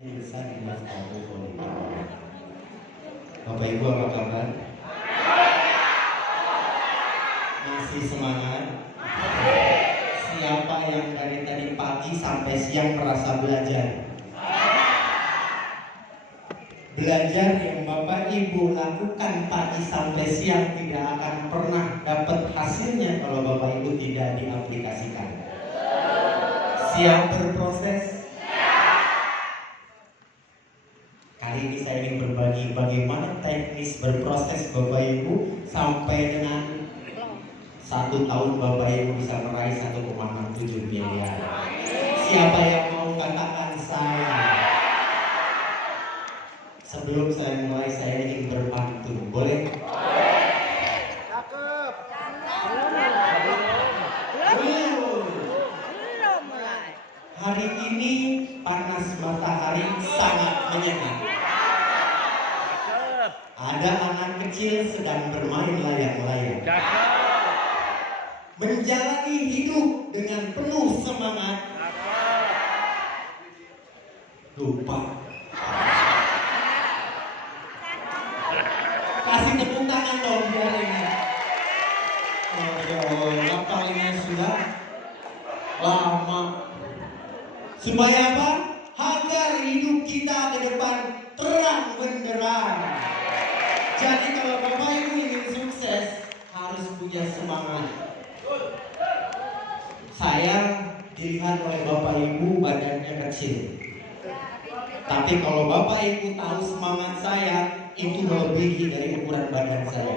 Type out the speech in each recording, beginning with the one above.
Besar di Naftali Bapak Ibu apa kabar? Masih semangat? Siapa yang dari tadi pagi sampai siang merasa belajar? Belajar yang Bapak Ibu lakukan pagi sampai siang tidak akan pernah dapat hasilnya kalau Bapak Ibu tidak diaplikasikan. Siap berproses? Kali ini saya ingin berbagi bagaimana teknis berproses Bapak Ibu sampai dengan 1 tahun Bapak Ibu bisa meraih 1,67 miliar. Siapa yang mau katakan saya? Sebelum saya mulai, saya ingin berpantun. Boleh? Cakep. Belum mulai. Hari ini panas matahari sangat menyengat. Ada anak kecil sedang bermain layang-layang. Menjalani hidup dengan penuh semangat. Lupa. Kasih tepuk tangan dong biar ini. Ngapalnya sudah lama. Supaya apa? Agar hidup kita ke depan terang benderang. Jadi kalau Bapak Ibu ingin sukses, harus punya semangat. Saya dilihat oleh Bapak Ibu badannya kecil. Tapi kalau Bapak Ibu tahu semangat saya, itu melebihi dari ukuran badan saya.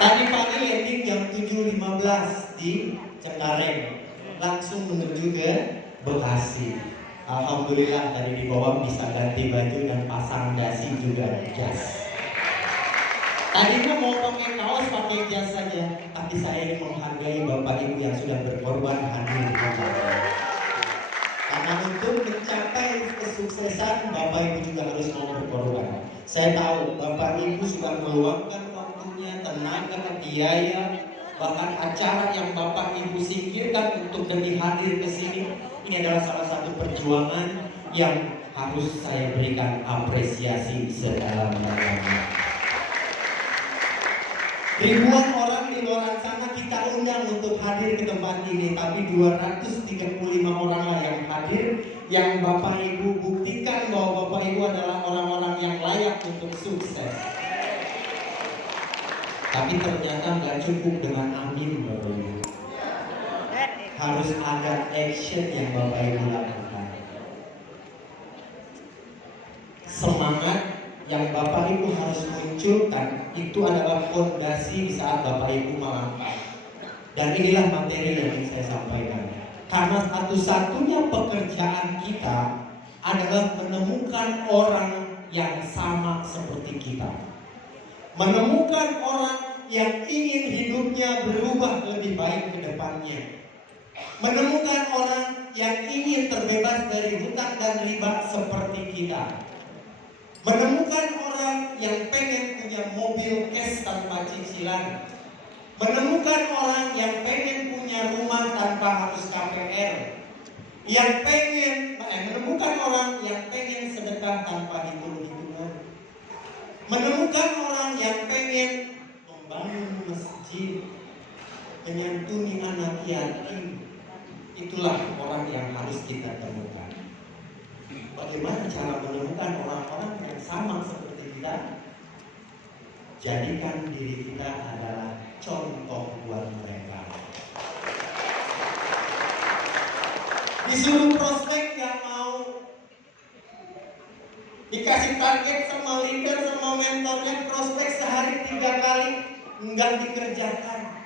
Tadi pagi landing jam 7.15 di Cengkareng, langsung menuju ke Bekasi. Alhamdulillah tadi di bawah bisa ganti baju dan pasang dasi juga jas. Tadinya mau pakai kaos pakai jas saja, tapi saya ingin menghargai Bapak Ibu yang sudah berkorban hadir di sana. Karena untuk mencapai kesuksesan Bapak Ibu juga harus mau berkorban. Saya tahu Bapak Ibu sudah meluangkan waktunya, tenaga, biaya, bahkan acara yang Bapak Ibu singkirkan untuk demi hadir ke sini. Ini adalah salah satu perjuangan yang harus saya berikan apresiasi sedalam-dalamnya. Ribuan orang di luar sana kita undang untuk hadir ke tempat ini, tapi 235 orang lah yang hadir, yang Bapak Ibu buktikan bahwa Bapak Ibu adalah orang-orang yang layak untuk sukses. Tapi ternyata nggak cukup dengan amin Bapak Ibu. Harus ada action yang Bapak Ibu lakukan. Semangat yang Bapak Ibu harus munculkan itu adalah fondasi di saat Bapak Ibu melangkah. Dan inilah materi yang ingin saya sampaikan. Karena satu-satunya pekerjaan kita adalah menemukan orang yang sama seperti kita. Menemukan orang yang ingin hidupnya berubah lebih baik ke depannya. Menemukan orang yang ingin terbebas dari hutang dan riba seperti kita. Menemukan orang yang pengen punya mobil cash tanpa cicilan. Menemukan orang yang pengen punya rumah tanpa harus KPR. Menemukan orang yang pengen sedekah tanpa hitung-hitungan. Menemukan orang yang pengen membangun masjid, menyantuni anak yatim. Itulah orang yang harus kita temukan. Bagaimana cara menemukan orang-orang yang sama seperti kita? Jadikan diri kita adalah contoh buat mereka. Disuruh prospek gak mau. Dikasih target sama leader sama mentornya, prospek sehari 3 kali enggak dikerjakan.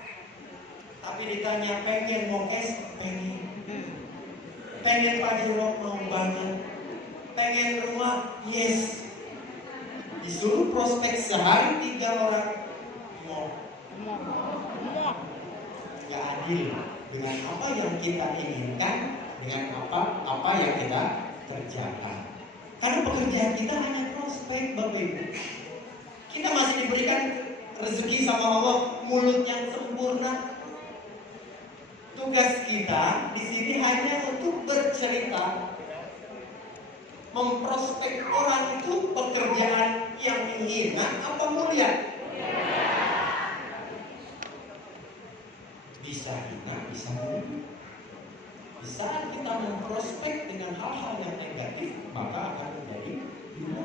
Tapi ditanya pengen mau cash, pengen pajero mau banget, pengen rumah, yes. Disuruh prospek sehari 3 orang, mau. Gak adil dengan apa yang kita inginkan, dengan apa yang kita kerjakan. Karena pekerjaan kita hanya prospek Bapak Ibu. Kita masih diberikan rezeki sama Allah, mulut yang sempurna. Tugas kita di sini hanya untuk bercerita, memprospek orang itu pekerjaan yang menghina apa mulia. Bisa hina, bisa mulia. Di saat kita memprospek dengan hal-hal yang negatif, maka akan menjadi hina.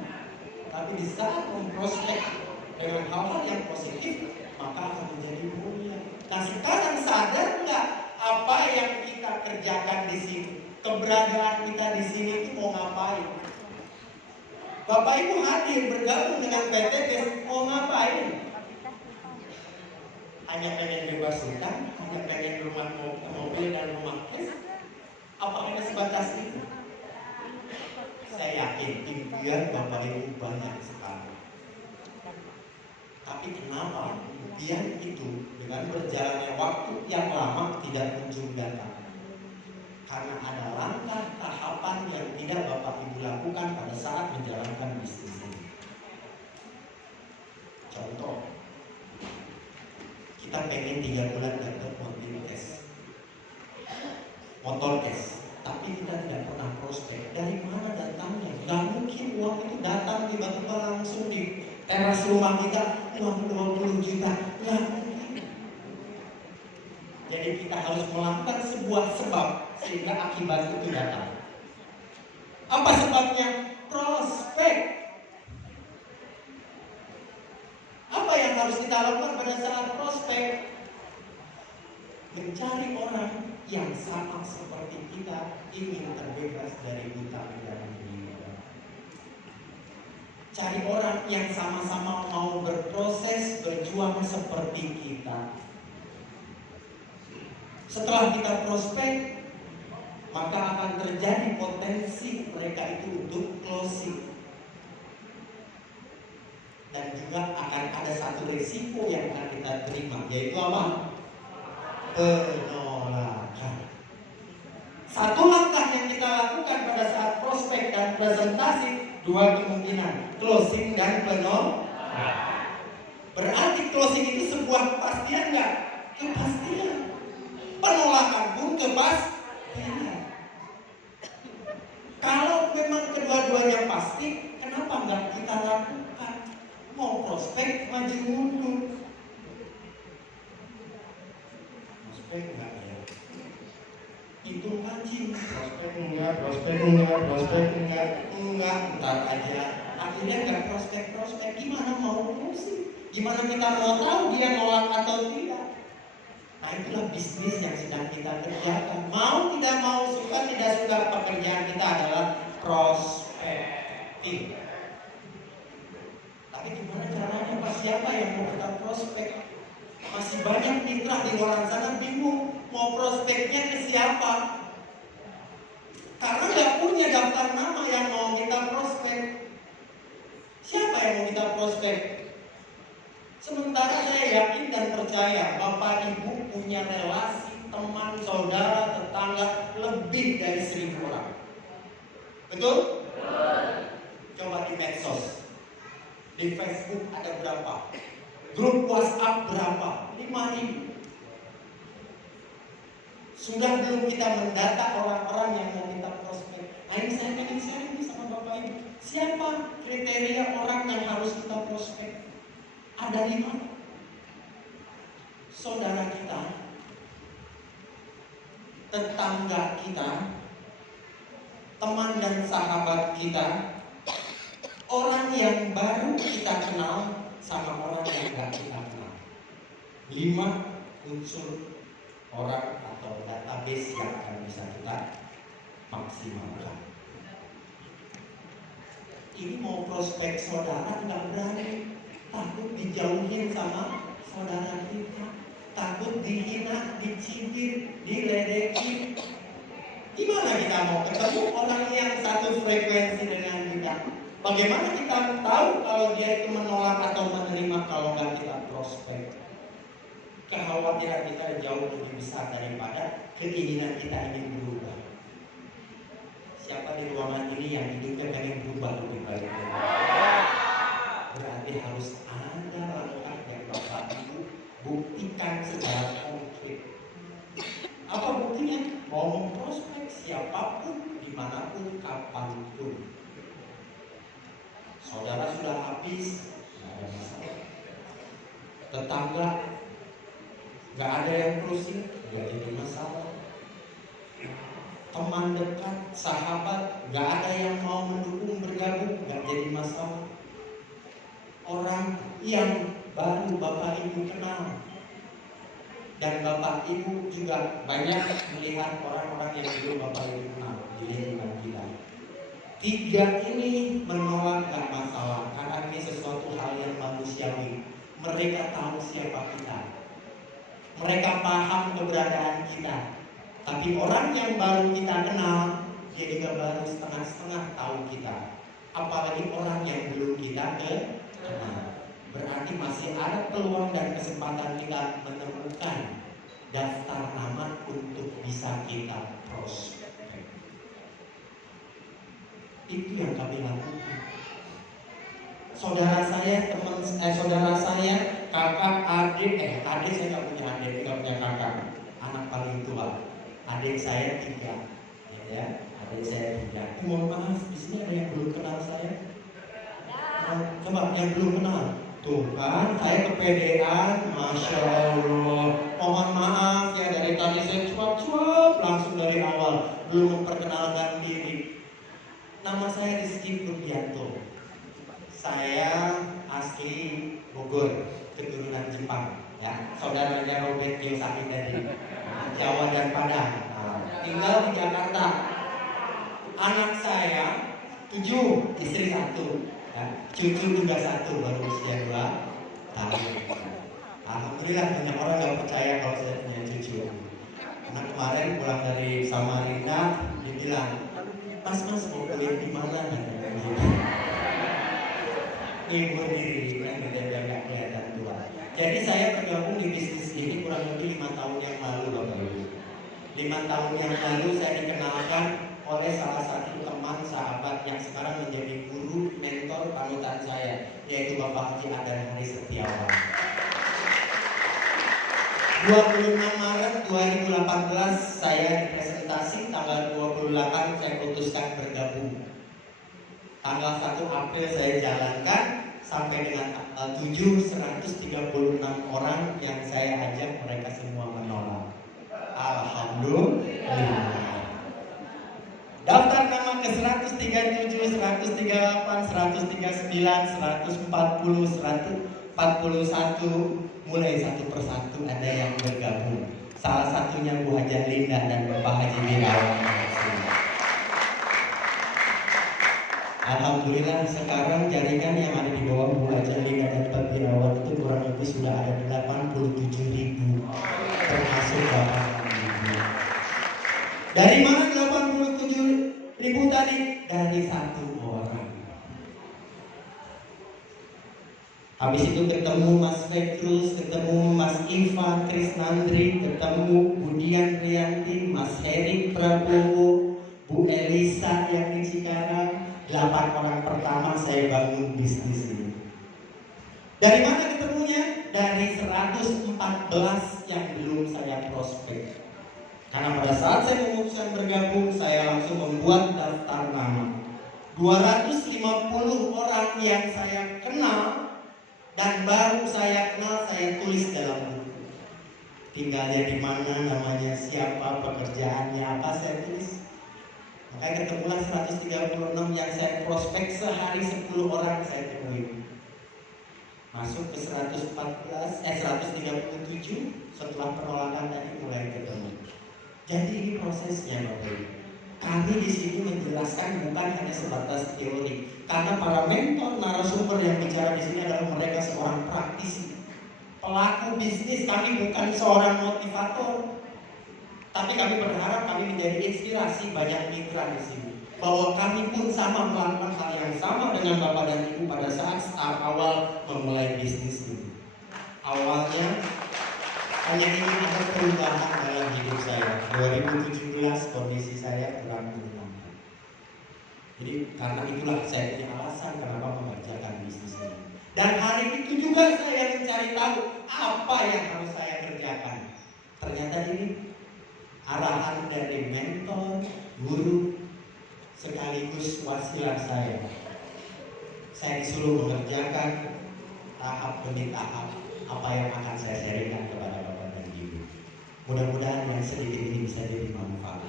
Tapi di saat memprospek dengan hal-hal yang positif, maka akan menjadi mulia. Nah, sekarang sadar nggak apa yang kita kerjakan di sini? Keberadaan kita di sini itu mau ngapain? Bapak Ibu hadir bergabung dengan PTT mau ngapain? Hanya pengen bebas hutang, hanya pengen rumah mobil dan rumah kos? Apa hanya sebatas itu? Saya yakin impian Bapak Ibu banyak sekali. Tapi kenapa impian itu dengan berjalannya waktu yang lama tidak kunjung datang? Karena ada langkah tahapan yang tidak Bapak Ibu lakukan pada saat menjalankan bisnis ini. Contoh, kita pengen 3 bulan dapat motor cash, tapi kita tidak pernah prospek. Dari mana datangnya? Gak mungkin uang itu datang tiba-tiba langsung di teras rumah kita uang 20 juta. Gak mungkin. Jadi kita harus melakukan sebuah sebab sehingga akibat itu datang. Apa sebabnya? Prospek. Apa yang harus kita lakukan pada saat prospek? Mencari orang yang sama seperti kita, ingin terbebas dari hutang dan riba. Cari orang yang sama-sama mau berproses, berjuang seperti kita. Setelah kita prospek, maka akan terjadi potensi mereka itu untuk closing. Dan juga akan ada satu risiko yang akan kita terima, yaitu apa? Penolakan. Satu langkah yang kita lakukan pada saat prospek dan presentasi, 2 kemungkinan, closing dan penolakan. Berarti closing itu sebuah kepastian nggak? Kepastian. Penolakan pun kepastian. Kalau memang kedua-duanya pasti, kenapa nggak kita lakukan? Mau prospek, maju mundur. Prospek enggak ya? Hitung kancing. Prospek enggak, ntar aja. Akhirnya nggak prospek. Gimana mau sih? Gimana kita mau tahu dia nolak atau tidak? Nah, itulah bisnis yang sedang kita kerjakan. Mau tidak mau, suka tidak suka, pekerjaan kita adalah prospecting. Tapi gimana caranya Pak? Siapa yang mau kita prospek? Masih banyak mitra di luar sana bingung mau prospeknya ke siapa. Karena nggak punya daftar nama yang mau kita prospek. Siapa yang mau kita prospek? Sementara saya yakin dan percaya Bapak Ibu punya relasi teman, saudara, tetangga lebih dari 1000 orang. Betul? Coba di medsos. Di Facebook ada berapa? Grup WhatsApp berapa? 5.000. Sudah belum kita mendata orang-orang yang mau kita prospek? Nah, ini saya ingin sharing sama Bapak Ibu. Siapa kriteria orang yang harus kita prospek? Ada 5. Saudara kita, tetangga kita, teman dan sahabat kita, orang yang baru kita kenal, sama orang yang gak kita kenal. 5 unsur orang atau database yang akan bisa kita maksimalkan. Ini mau prospek saudara nggak berani, takut dijauhin sama saudara kita, takut dihina, dicibir, diledekin. Gimana kita mau ketemu orang yang satu frekuensi dengan kita? Bagaimana kita tahu kalau dia itu menolak atau menerima kalau nggak kita prospek? Kekhawatiran kita jauh lebih besar daripada keinginan kita ingin berubah. Siapa di ruangan ini yang hidupnya pengen berubah lebih baik? Berarti harus ada langkah yang Bapak Ibu buktikan secara konkret. Apa mau memprospek siapapun, dimanapun, kapanpun. Saudara sudah habis, nggak ada masalah. Tetangga nggak ada yang closing, nggak jadi masalah. Teman dekat, sahabat, nggak ada yang mau mendukung bergabung, nggak jadi masalah. Orang yang baru Bapak Ibu kenal, dan Bapak Ibu juga banyak melihat orang-orang yang belum Bapak Ibu kenal di lingkungan kita. Tiga ini menolak gak masalah, karena ini sesuatu hal yang manusiawi. Mereka tahu siapa kita, mereka paham keberadaan kita. Tapi orang yang baru kita kenal, dia juga baru setengah-setengah tahu kita. Apalagi orang yang belum kita kenal. Berarti masih ada peluang dan kesempatan kita menemukan daftar nama untuk bisa kita prospek. Itu yang kami lakukan. Saudara saya, saudara saya, kakak, adik saya nggak punya adik, nggak punya kakak, anak paling tua. Adik saya 3, ya, adik saya 3. Mohon maaf, di sini ada yang belum kenal saya. Coba yang belum kenal. Tuh kan, saya kepedean, Masya Allah. Mohon maaf ya, dari tadi saya cuap-cuap langsung dari awal, belum memperkenalkan diri. Nama saya Rizky Rubianto. Saya asli Bogor, keturunan Jepang. Ya, saudaranya Robert Kiyosaki tadi, Jawa dan Padang. Tinggal di Jakarta. Anak saya 7, istri 1. Ya, cucu juga 1, baru usia 2 tahun. Alhamdulillah banyak orang yang percaya kalau saya punya cucu. Anak kemarin pulang dari Samarinda, dia bilang, Mas mau kuliah di mana? Ngibur diri, kan dia nggak kelihatan tua. Jadi saya bergabung di bisnis ini kurang lebih 5 tahun yang lalu, Bapak Ibu. 5 tahun yang lalu saya dikenalkan oleh salah satu teman sahabat yang sekarang menjadi guru, mentor, panutan saya, yaitu Bapak Haji Adan Hari Setiawan. 26 Maret 2018 saya dipresentasi, tanggal 28 saya putuskan bergabung. Tanggal 1 April saya jalankan sampai dengan tanggal 7, 136 orang yang saya ajak, mereka semua menolak. Alhamdulillah. Daftar nama ke 137, 138, 139, 140, 141, mulai satu persatu ada yang bergabung. Salah satunya Bu Haja Linda dan Bapak Haji Wirawan. Alhamdulillah sekarang jaringan yang ada di bawah Bu Haja Linda dan Pak Wirawan itu kurang lebih sudah ada 87.000, termasuk Bapak Ibu. Dari mana 87.000 tadi? Dari 1 orang. Habis itu ketemu Mas Petrus, ketemu Mas Ivan Krisnandri, ketemu Budian Rianti, Mas Heri Prabowo, Bu Elisa yang di Cikarang. 8 orang pertama saya bangun bisnis ini. Dari mana ketemunya? Dari 114 yang belum saya prospek. Karena pada saat saya memutuskan bergabung, saya langsung membuat daftar nama. 250 orang yang saya kenal dan baru saya kenal, saya tulis dalam buku. Tinggalnya di mana, namanya siapa, pekerjaannya apa, saya tulis. Makanya ketemulah 136 yang saya prospek, sehari 10 orang saya temui. Masuk ke 137 setelah penolakan tadi mulai ketemu. Jadi ini prosesnya, Bapak Ibu. Kami di sini menjelaskan bukan hanya sebatas teori, karena para mentor narasumber yang bicara di sini adalah mereka seorang praktisi, pelaku bisnis. Kami bukan seorang motivator, tapi kami berharap kami menjadi inspirasi banyak mitra di sini, bahwa kami pun sama melakukan hal yang sama dengan Bapak dan Ibu pada saat start awal memulai bisnis ini. Awalnya hanya ingin ada perubahan dalam hidup saya. 2017 kondisi saya kurang menyenangkan. Jadi karena itulah saya punya alasan kenapa mengerjakan bisnis ini. Dan hari itu juga saya mencari tahu apa yang harus saya kerjakan. Ternyata ini arahan dari mentor, guru, sekaligus wasilah saya. Saya disuruh mengerjakan tahap demi tahap apa yang akan saya sharingkan kepada Bapak dan Ibu. Mudah-mudahan yang sedikit ini bisa jadi manfaat.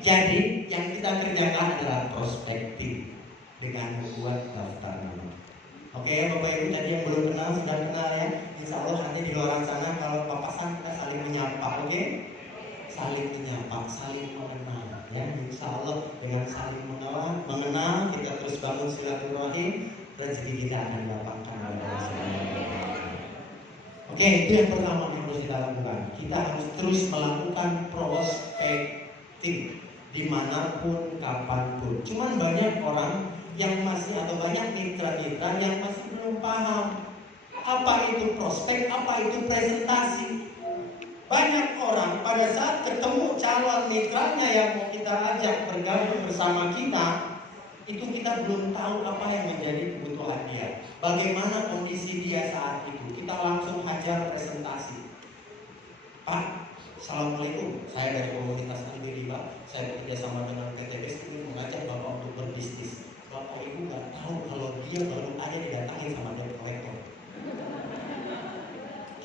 Jadi yang kita kerjakan adalah prospektif dengan membuat daftar nama. Oke, Bapak Ibu tadi yang belum kenal sudah kenal ya. Insya Allah nanti di luar sana kalau papasan kita saling menyapa, oke? Saling menyapa, saling mengenal ya. Insya Allah dengan saling mengenal kita terus bangun silaturahim, rezeki kita akan didapatkan oleh Allah SWT. Oke, itu yang pertama yang harus kita lakukan. Kita harus terus melakukan prospektif dimanapun, kapanpun. Cuman banyak orang yang masih atau banyak mitra-mitra yang masih belum paham apa itu prospek, apa itu presentasi. Banyak orang pada saat ketemu calon mitranya yang mau kita ajak bergabung bersama kita, itu kita belum tahu apa yang menjadi kebutuhan dia, bagaimana kondisi dia saat itu. Kita langsung hajar presentasi. Pak, Assalamualaikum, saya dari komunitas Albi Pak. Saya bekerja sama dengan PTBS ingin mengajak Bapak untuk berbisnis. Bapak Ibu nggak tahu kalau dia baru aja didatangin sama debt collector.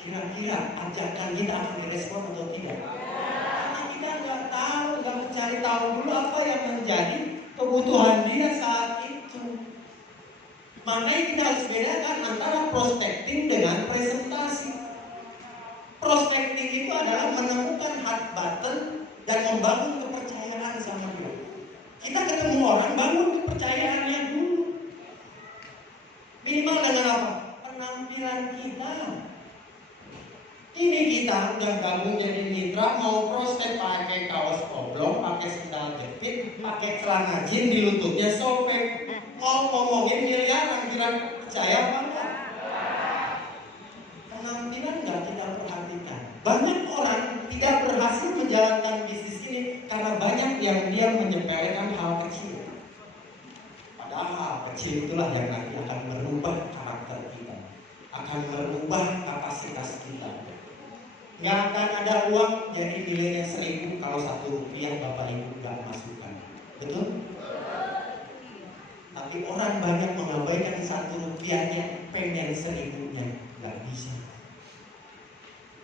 Kira-kira ajakan kita akan direspon atau tidak? Karena kita nggak tahu, nggak mencari tahu dulu apa yang menjadi kebutuhan dia saat itu. Makanya kita harus bedakan antara prospektif dengan presentasi. Prospektif itu adalah menemukan hot button dan membangun kepercayaan sama dia. Kita ketemu orang, bangun kepercayaannya dulu. Minimal dengan apa? Penampilan kita. Ini kita udah gabung jadi mitra, mau prospek pakai kaos oblong, pakai sendal jepit, pakai celana jeans di lututnya sobek. Mau ngomongin miliaran, kira percaya apa enggak? Penampilan nggak kita perhatikan. Banyak orang tidak berhasil menjalankan bisnis ini karena banyak yang dia menyepelekan hal kecil. Padahal hal kecil itulah yang nanti akan merubah karakter kita, akan merubah kapasitas kita. Nggak akan ada uang jadi nilainya 1.000 kalau 1 rupiah Bapak Ibu nggak masukkan. Betul? Tapi orang banyak mengabaikan 1 rupiahnya, pengen 1.000-nya, nggak bisa.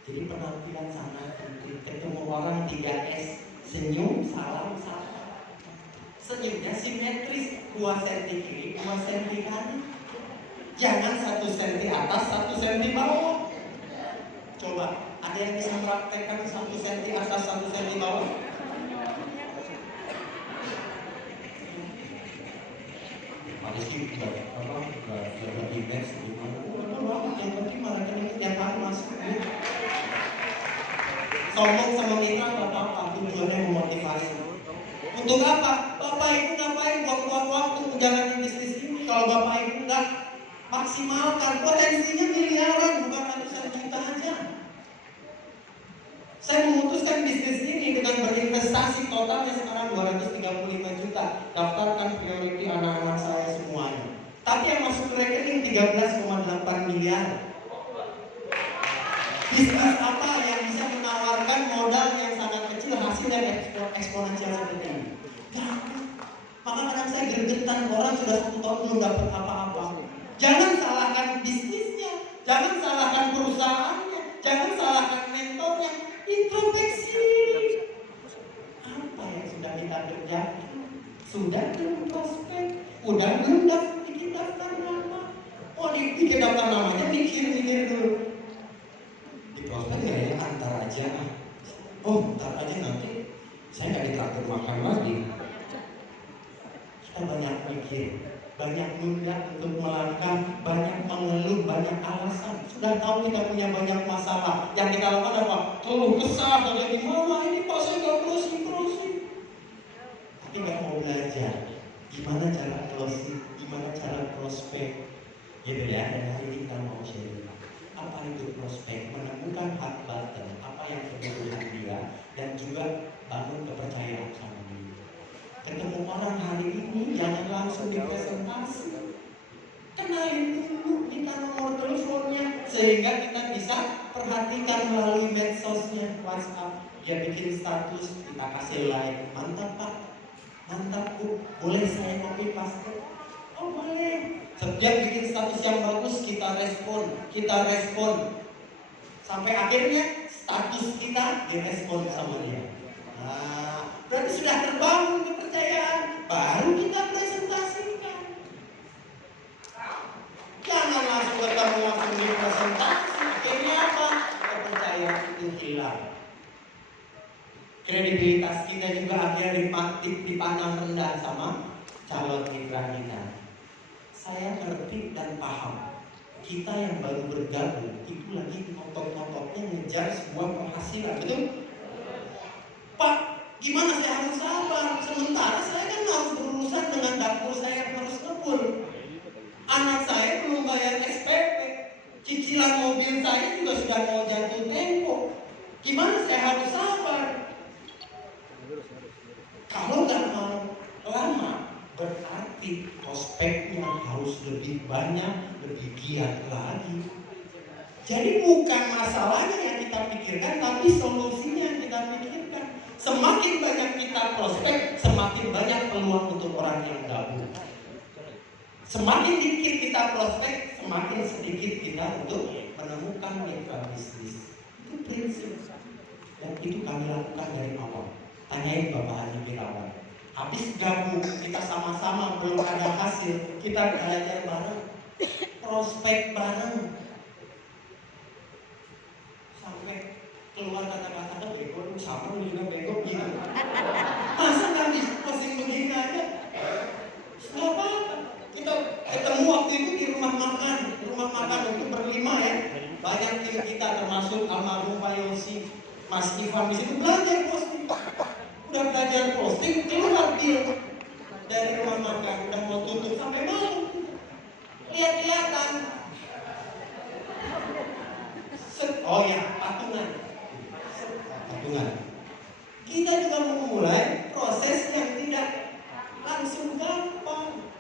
Jadi penampilan sangat penting. Ketemu orang 3S, senyum, salam, sapa. Senyumnya simetris, 2 cm kiri, 2 cm kanan. Jangan 1 cm atas, 1 cm bawah. Coba, ada yang bisa mempraktekkan 1 cm atas, 1 cm bawah? Ada sih jaga image gimana? Yang penting mereka ini tiap hari masuk. Sombong sama mitra nggak apa-apa, tujuannya memotivasi. Untuk apa? Bapak Ibu ngapain buang-buang waktu menjalani bisnis ini kalau Bapak Ibu nggak maksimalkan? Potensinya miliaran, bukan ratusan juta aja. Saya memutuskan bisnis ini dengan berinvestasi totalnya sekarang 235 juta. Daftarkan priority anak-anak saya semuanya. Tapi yang masuk ke rekening 13,8 miliar. Bisnis apa yang bisa menawarkan modal yang sangat kecil hasil yang eksponensial seperti ini? Maka kadang saya gergetan, orang sudah 1 tahun belum dapat apa-apa. Jangan salahkan bisnisnya, jangan salahkan perusahaannya, jangan salahkan mentornya. Introspeksi. Apa yang sudah kita kerjakan? Sudah belum prospek? Udah belum bikin daftar nama? Oh, bikin daftar namanya mikir-mikir dulu. Di prospek ya antar aja. Oh, ntar aja nanti saya nggak ditraktir makan lagi. Kita banyak mikir, banyak nunda untuk melangkah, banyak mengeluh, banyak alasan. Sudah tahu kita punya banyak masalah. Yang kita lakukan apa? Keluh kesah, gimana ini Pak saya nggak closing. Tapi nggak mau belajar gimana cara closing, gimana cara prospek. Gitu ya, dan hari ini kita mau share. Apa itu prospek? Menemukan hot button, apa yang kebutuhan dia, dan juga bangun kepercayaan sama dia. Ketemu orang hari ini jangan langsung dipresentasi. Kenalin dulu, minta nomor teleponnya sehingga kita bisa perhatikan melalui medsosnya, WhatsApp, Dia bikin status, kita kasih like. Mantap Pak, mantap Bu, boleh saya copy paste? Oh boleh. Setiap bikin status yang bagus kita respon. Sampai akhirnya status kita direspon sama dia. Nah, berarti sudah terbangun kepercayaan. Baru kita presentasikan. Jangan langsung ketemu langsung di presentasi. Akhirnya apa? Kepercayaan itu hilang. Kredibilitas kita juga akhirnya dipandang rendah sama calon mitra kita. Saya ngerti dan paham. Kita yang baru bergabung itu lagi ngotot-ngototnya ngejar sebuah penghasilan, betul? Pak, gimana saya harus sabar? Sementara saya kan harus berurusan dengan dapur saya yang harus ngebul. Anak saya belum bayar SPP. Cicilan mobil saya juga sudah mau jatuh tempo. Gimana saya harus sabar? Kalau nggak mau lama, berarti prospeknya harus lebih banyak, lebih giat lagi. Jadi bukan masalahnya yang kita pikirkan, tapi solusinya yang kita pikirkan. Semakin banyak kita prospek, semakin banyak peluang untuk orang yang gabung. Semakin dikit kita prospek, semakin sedikit kita untuk menemukan mitra bisnis. Itu prinsip. Dan itu kami lakukan dari awal. Tanyain Bapak Haji Birawan. Habis gabung, kita sama-sama belum ada hasil, kita belajar bareng, prospek bareng, sampai keluar kata-kata bego, sama lu juga bego gitu. Masa nggak bisa posting begini aja? Nggak apa-apa. Kita ketemu waktu itu di rumah makan itu berlima ya. Banyak tim kita termasuk almarhum Pak Yosi, Mas Ivan di situ belajar posting. Udah belajar posting, keluar deal dari rumah makan, udah mau tutup sampai malam. Lihat-lihatan. Oh ya, patungan. Kita juga memulai proses yang tidak langsung gampang.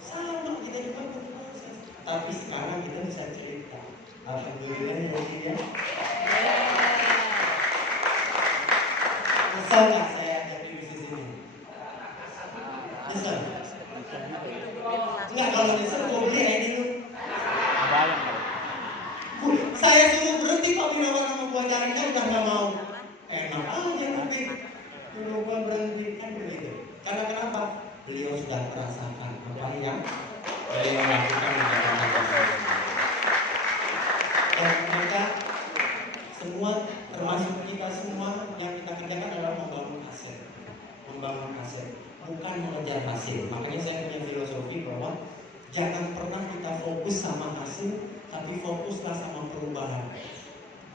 Sama, kita juga berproses. Tapi sekarang kita bisa cerita. Alhamdulillah ya. Bisa nggak saya jadi bisnis ini? Bisa? Enggak, kalau bisa mau beli ini. Saya suruh berhenti Pak Wirawan sama buah jaringnya udah nggak mau. Enak aja tapi suruh berhenti kan begitu. Karena kenapa? Beliau sudah merasakan apa yang beliau lakukan di dalam hidup. Dan mereka semua termasuk kita semua yang kita kerjakan adalah membangun aset, bukan mengejar hasil. Makanya saya punya filosofi bahwa jangan pernah kita fokus sama hasil, tapi fokuslah sama perubahan.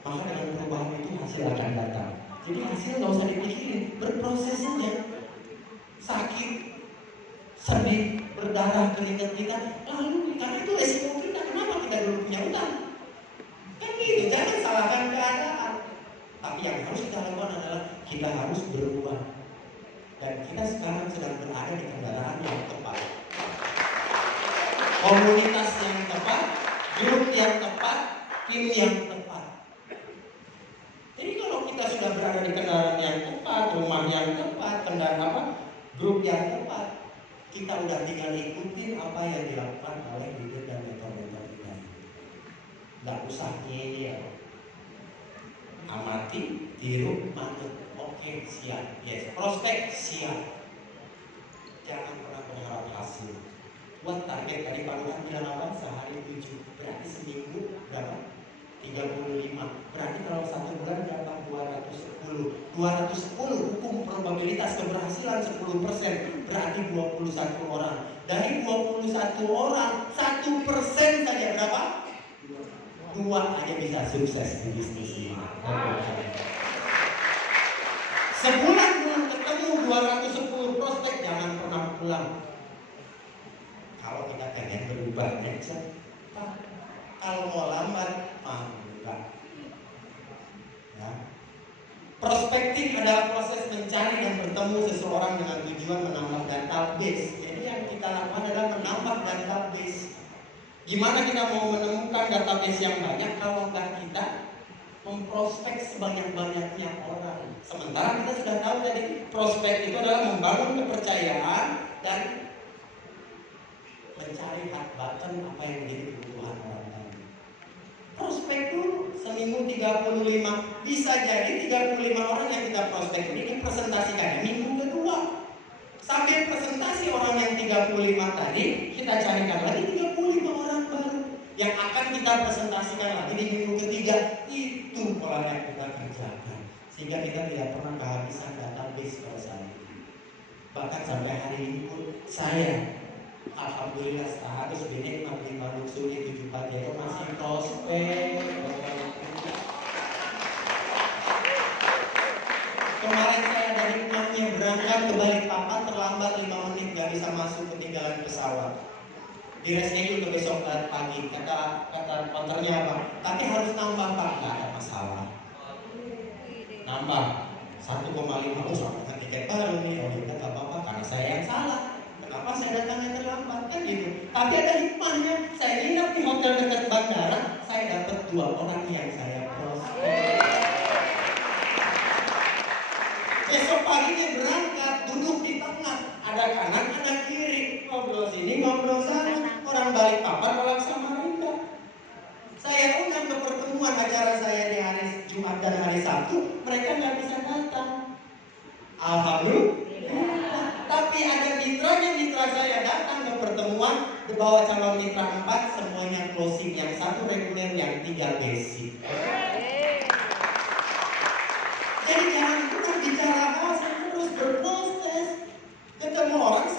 Maka dengan perubahan itu hasil akan datang. Jadi hasil nggak usah dipikirin, berproses saja. Sakit, sedih, berdarah, keringat kita, lalu karena itu resiko kita. Kenapa kita dulu punya utang? Kan gitu, jangan salahkan keadaan. Tapi yang harus kita lakukan adalah kita harus berubah. Dan kita sekarang sedang berada di kendaraan yang tepat. Komunitas yang tepat, grup yang tepat, tim yang tepat. Jadi kalau kita sudah berada di kendaraan yang tepat, rumah yang tepat, grup yang tepat, kita udah tinggal ikutin apa yang dilakukan oleh leader dan mentor-mentor kita. Nggak usah ngeyel. Amati, tiru, manut. Oke, siap. Yes. Prospek, siap. Jangan pernah berharap hasil. Buat target tadi Pak Luhan bilang apa? Sehari 7. Berarti seminggu berapa? 35. Berarti kalau 1 bulan berapa? 210. 210 hukum probabilitas keberhasilan 10%. Berarti 21 orang. Dari 21 orang, 1% saja berapa? 2 aja bisa sukses di bisnis ini. Sebulan belum ketemu 210 prospek, jangan pernah pulang. Kalau kita pengen berubah cepat, kalau mau lambat, enggak. Ya. Prospecting adalah proses mencari dan bertemu seseorang dengan tujuan menambah database. Jadi yang kita lakukan adalah menambah database. Gimana kita mau menemukan database yang banyak kalau nggak kita memprospek sebanyak-banyaknya orang. Sementara kita sudah tahu tadi prospek itu adalah membangun kepercayaan dan mencari hak batan apa yang menjadi kebutuhan orang tadi. Prospek dulu seminggu 35, bisa jadi 35 orang yang kita prospek ini dipresentasikan minggu kedua. Sambil presentasi orang yang 35 tadi, kita carikan lagi 35 orang baru yang akan kita presentasikan lagi di minggu ketiga. Itu pola yang kita kerjakan, sehingga kita tidak pernah kehabisan database pada saat itu. Bahkan sampai hari ini pun saya alhamdulillah harus benek mabdi maluk suri 7 pagi itu masih prospek. Kemarin saya dari rumahnya berangkat ke Balikpapan terlambat 5 menit, gak bisa masuk, ketinggalan pesawat. Di reschedule ke besok pagi, kata konternya apa? Tapi harus nambah Pak, gak ada masalah. Nambah 1,5, oh sama tiket baru nih, oh ya gak apa-apa karena saya yang salah. Kenapa saya datangnya terlambat kan gitu? Tapi ada hikmahnya. Saya nginap di hotel dekat bandara, saya dapat 2 orang yang saya prospek. Besok paginya berangkat, duduk di tengah, ada kanan, ada kiri, ngobrol sini, ngobrol sana. Orang Balikpapan, orang Samarinda. Saya undang ke pertemuan acara saya di hari Jumat dan hari Sabtu, mereka nggak bisa datang. Alhamdulillah. Tapi ada mitra saya datang ke pertemuan, dibawa calon mitra 4, semuanya closing, yang 1 reguler, yang 3 basic. Jadi jangan pernah bicara asal, terus berproses. Ketemu orang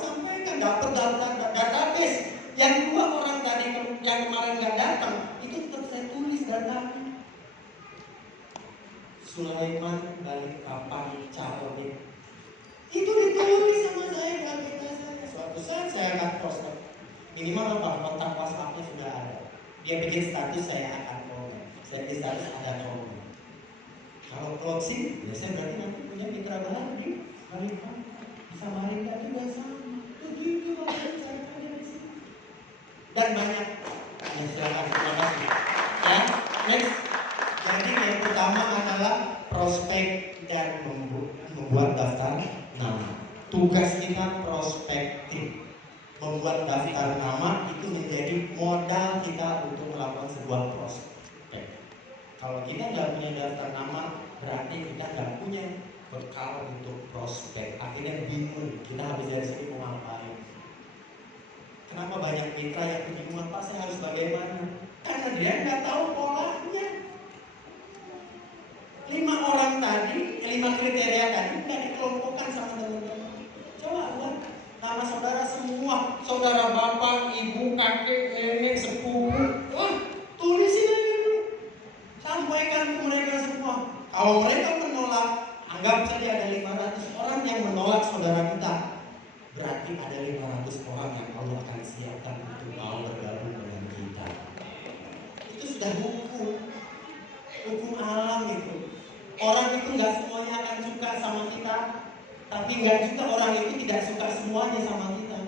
sampaikan, dapat database. Yang 2 orang tadi yang kemarin nggak datang, itu tetap saya tulis datanya. Sulaiman Balikpapan calon itu ditulis sama saya di agenda saya. Suatu saat saya akan prospek. Minimal apa? Kontak WhatsApp-nya sudah ada. Dia bikin status, saya akan komen. Saya bikin status, ada komen. Kalau closing, biasanya berarti nanti punya mitra baru di Balikpapan. Di Samarinda juga sama. Begitu makanya saya tanya di sini. Dan banyak. Ya silakan, terima kasih. Ya, next. Jadi yang pertama adalah prospek dan membuat daftar nama. Tugas kita prospektif. Membuat daftar nama itu menjadi modal kita untuk melakukan sebuah prospek. Kalau kita nggak punya daftar nama, berarti kita nggak punya bekal untuk prospek. Akhirnya bingung, kita habis dari sini mau ngapain. Kenapa banyak mitra yang kebingungan, Pak saya harus bagaimana? Karena dia nggak tahu polanya. 5 orang tadi, 5 kriteria tadi nggak dikelompokkan sama teman-teman. Coba buat nama saudara semua, saudara bapak, ibu, kakek, nenek, sepupu, tulisin aja dulu, sampaikan ke mereka semua. Kalau mereka menolak, anggap saja ada 500 orang yang menolak saudara kita, berarti ada 500 orang yang Allah akan siapkan untuk mau bergabung dengan kita. Itu sudah hukum alam itu. Orang itu nggak semuanya akan suka sama kita, tapi nggak juga orang itu tidak suka semuanya sama kita.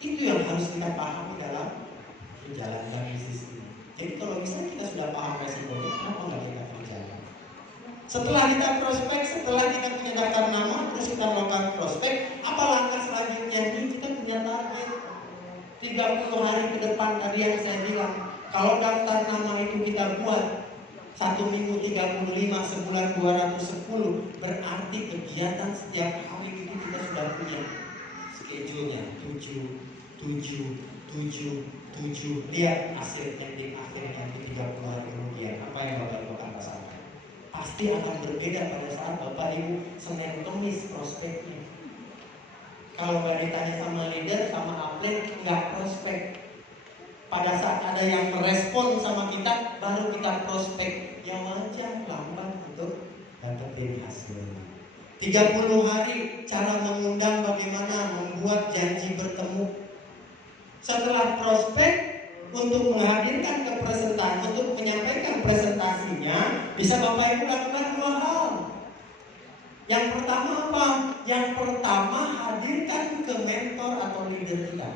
Itu yang harus kita pahami dalam menjalankan bisnis ini. Jadi kalau misalnya kita sudah paham resikonya, kenapa nggak kita kerjakan? Setelah kita prospek, setelah kita punya daftar nama, terus kita melakukan prospek, apa langkah selanjutnya? Ini kita punya target 30 hari ke depan tadi yang saya bilang. Kalau daftar nama itu kita buat 1 minggu 35, sebulan 210, berarti kegiatan setiap hari itu kita sudah punya schedule-nya 7. Lihat hasilnya di akhirnya di 30 hari kemudian apa yang Bapak Ibu akan rasakan. Pasti akan berbeda pada saat Bapak Ibu Senin Kemis prospeknya. Kalau nggak ditanya sama leader, sama upline, nggak prospek. Pada saat ada yang merespon sama kita, baru kita prospek. Yang wajar lambat untuk dapetin hasilnya. 30 hari cara mengundang, bagaimana membuat janji bertemu. Setelah prospek, untuk menghadirkan ke presentasi, untuk menyampaikan presentasinya, bisa Bapak Ibu lakukan 2 hal. Yang pertama apa? Yang pertama hadirkan ke mentor atau leader kita.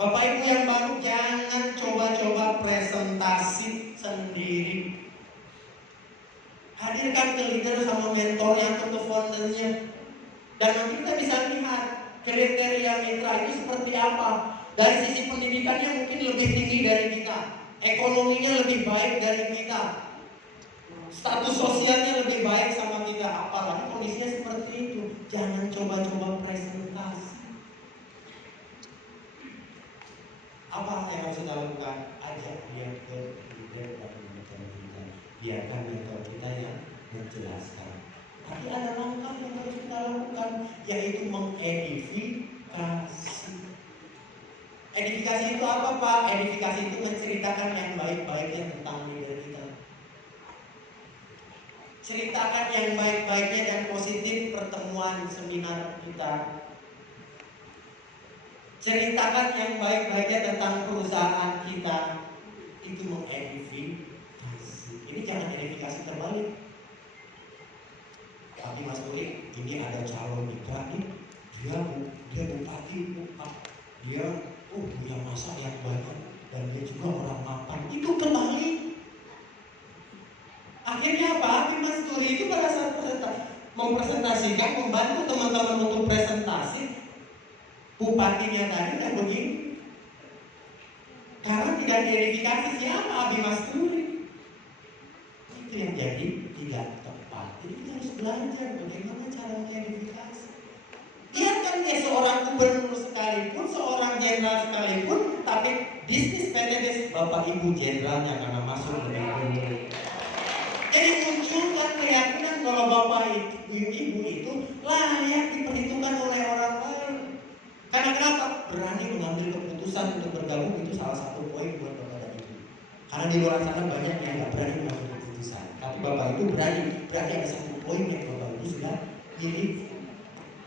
Bapak Ibu yang baru, jangan coba-coba presentasi sendiri. Hadirkan ke leader sama mentor yang ke foundernya. Dan nanti kita bisa lihat kriteria mitra itu seperti apa. Dari sisi pendidikannya mungkin lebih tinggi dari kita, ekonominya lebih baik dari kita, status sosialnya lebih baik sama kita. Apalagi kondisinya seperti itu. Jangan coba-coba presentasi. Apa yang harus kita lakukan? Ajak dia ke leader dan mentor kita. Biarkan mentor kita yang menjelaskan. Tapi ada langkah yang harus kita lakukan, yaitu mengedifikasi. Edifikasi itu apa, Pak? Edifikasi itu menceritakan yang baik-baiknya tentang leader kita. Ceritakan yang baik-baiknya dan positif pertemuan seminar kita. Ceritakan yang baik-baiknya tentang perusahaan kita. Itu mengedifikasi. Ini jangan edifikasi terbalik. Tapi Mas Uri, ini ada calon mitra nih, dia bupati, dia punya masa yang banyak dan dia juga orang mapan. Itu kembali. Akhirnya apa? Mas Uri itu pada saat mempresentasikan, membantu teman-teman untuk presentasi, bupatinya tadi udah begini. Karena tidak diidentifikasi siapa Abi Mas Uri. Itu yang jadi tidak tepat. Jadi kita harus belajar bagaimana cara mengidentifikasi. Biarkan dia seorang gubernur sekalipun, seorang jenderal sekalipun, tapi bisnis PTBS Bapak Ibu jenderalnya karena masuk lebih dulu. Jadi munculkan keyakinan kalau Bapak Ibu itu layak diperhitungkan oleh orang lain. Karena kenapa? Berani mengambil keputusan untuk bergabung itu salah satu poin buat Bapak dan Ibu. Karena di luar sana banyak yang nggak berani mengambil keputusan. Tapi Bapak Ibu berani ada satu poin yang Bapak Ibu sudah miliki.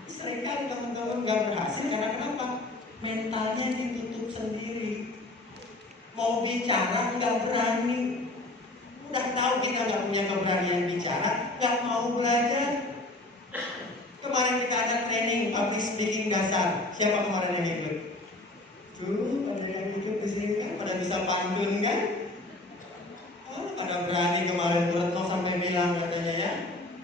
Seringkali teman-teman nggak berhasil karena kenapa? Mentalnya ditutup sendiri. Mau bicara nggak berani. Udah tahu kita nggak punya keberanian bicara, nggak mau belajar. Kemarin kita ada training public speaking dasar. Siapa kemarin yang ikut? Tuh, pada yang ikut di sini kan, pada bisa pantun kan? Oh, pada berani kemarin Retno sampai bilang katanya ya,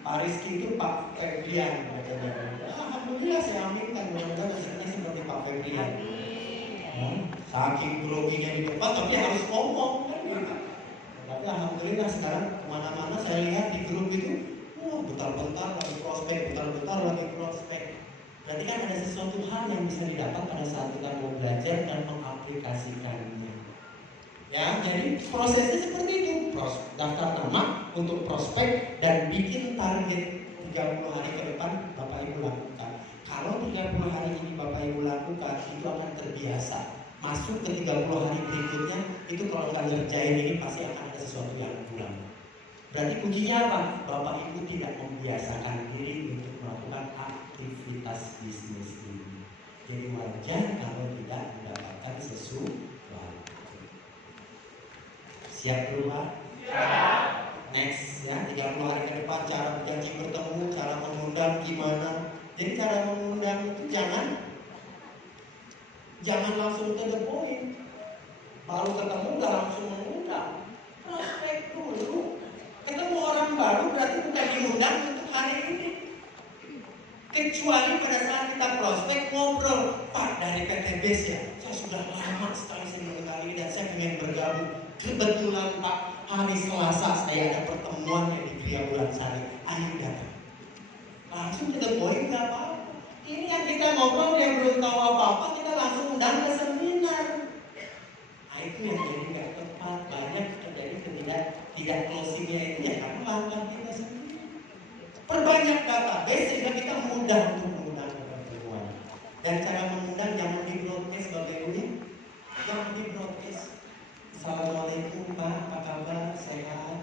Pak Rizky itu Pak Febrian katanya. Alhamdulillah saya aminkan, mudah-mudahan hasilnya seperti Pak Febrian. Saking groginya di depan, tapi harus ngomong kan gitu. Tapi alhamdulillah sekarang kemana-mana saya lihat di grup itu, bentar-bentar lagi prospek, bentar-bentar lagi prospek. Berarti kan ada sesuatu hal yang bisa didapat pada saat kita mau belajar dan mengaplikasikannya. Ya, jadi prosesnya seperti itu. Daftar nama untuk prospek dan bikin target 30 hari ke depan Bapak Ibu lakukan. Kalau 30 hari ini Bapak Ibu lakukan, itu akan terbiasa. Masuk ke 30 hari berikutnya, itu kalau nggak ngerjain ini pasti akan ada sesuatu yang kurang. Berarti kuncinya apa? Bapak Ibu tidak membiasakan diri untuk melakukan aktivitas bisnis ini. Jadi wajar kalau tidak mendapatkan sesuatu. Siap berubah? Siap. Next ya, 30 hari ke depan cara berjanji bertemu, cara mengundang gimana. Jadi cara mengundang itu jangan langsung to the point. Baru ketemu udah langsung mengundang. Prospek dulu. Ketemu orang baru berarti bukan diundang untuk hari ini. Kecuali pada saat kita prospek ngobrol, Pak dari PTBS ya, saya sudah lama sekali saya mengenal ini dan saya ingin bergabung. Kebetulan Pak, hari Selasa saya ada pertemuan yang di Gria Bulan Sari. Ayo datang. Langsung ke the point, gak apa-apa. Ini yang kita ngobrol yang belum tahu apa-apa, kita langsung undang ke seminar. Nah itu yang jadi gak tepat. Banyak terjadi tidak closingnya itu ya karena langkah kita sendiri. Perbanyak database sehingga kita mudah untuk mengundang ke pertemuan. Dan cara mengundang jangan di broadcast bagaimana? Jangan di broadcast. Assalamualaikum Pak, apa kabar? Sehat?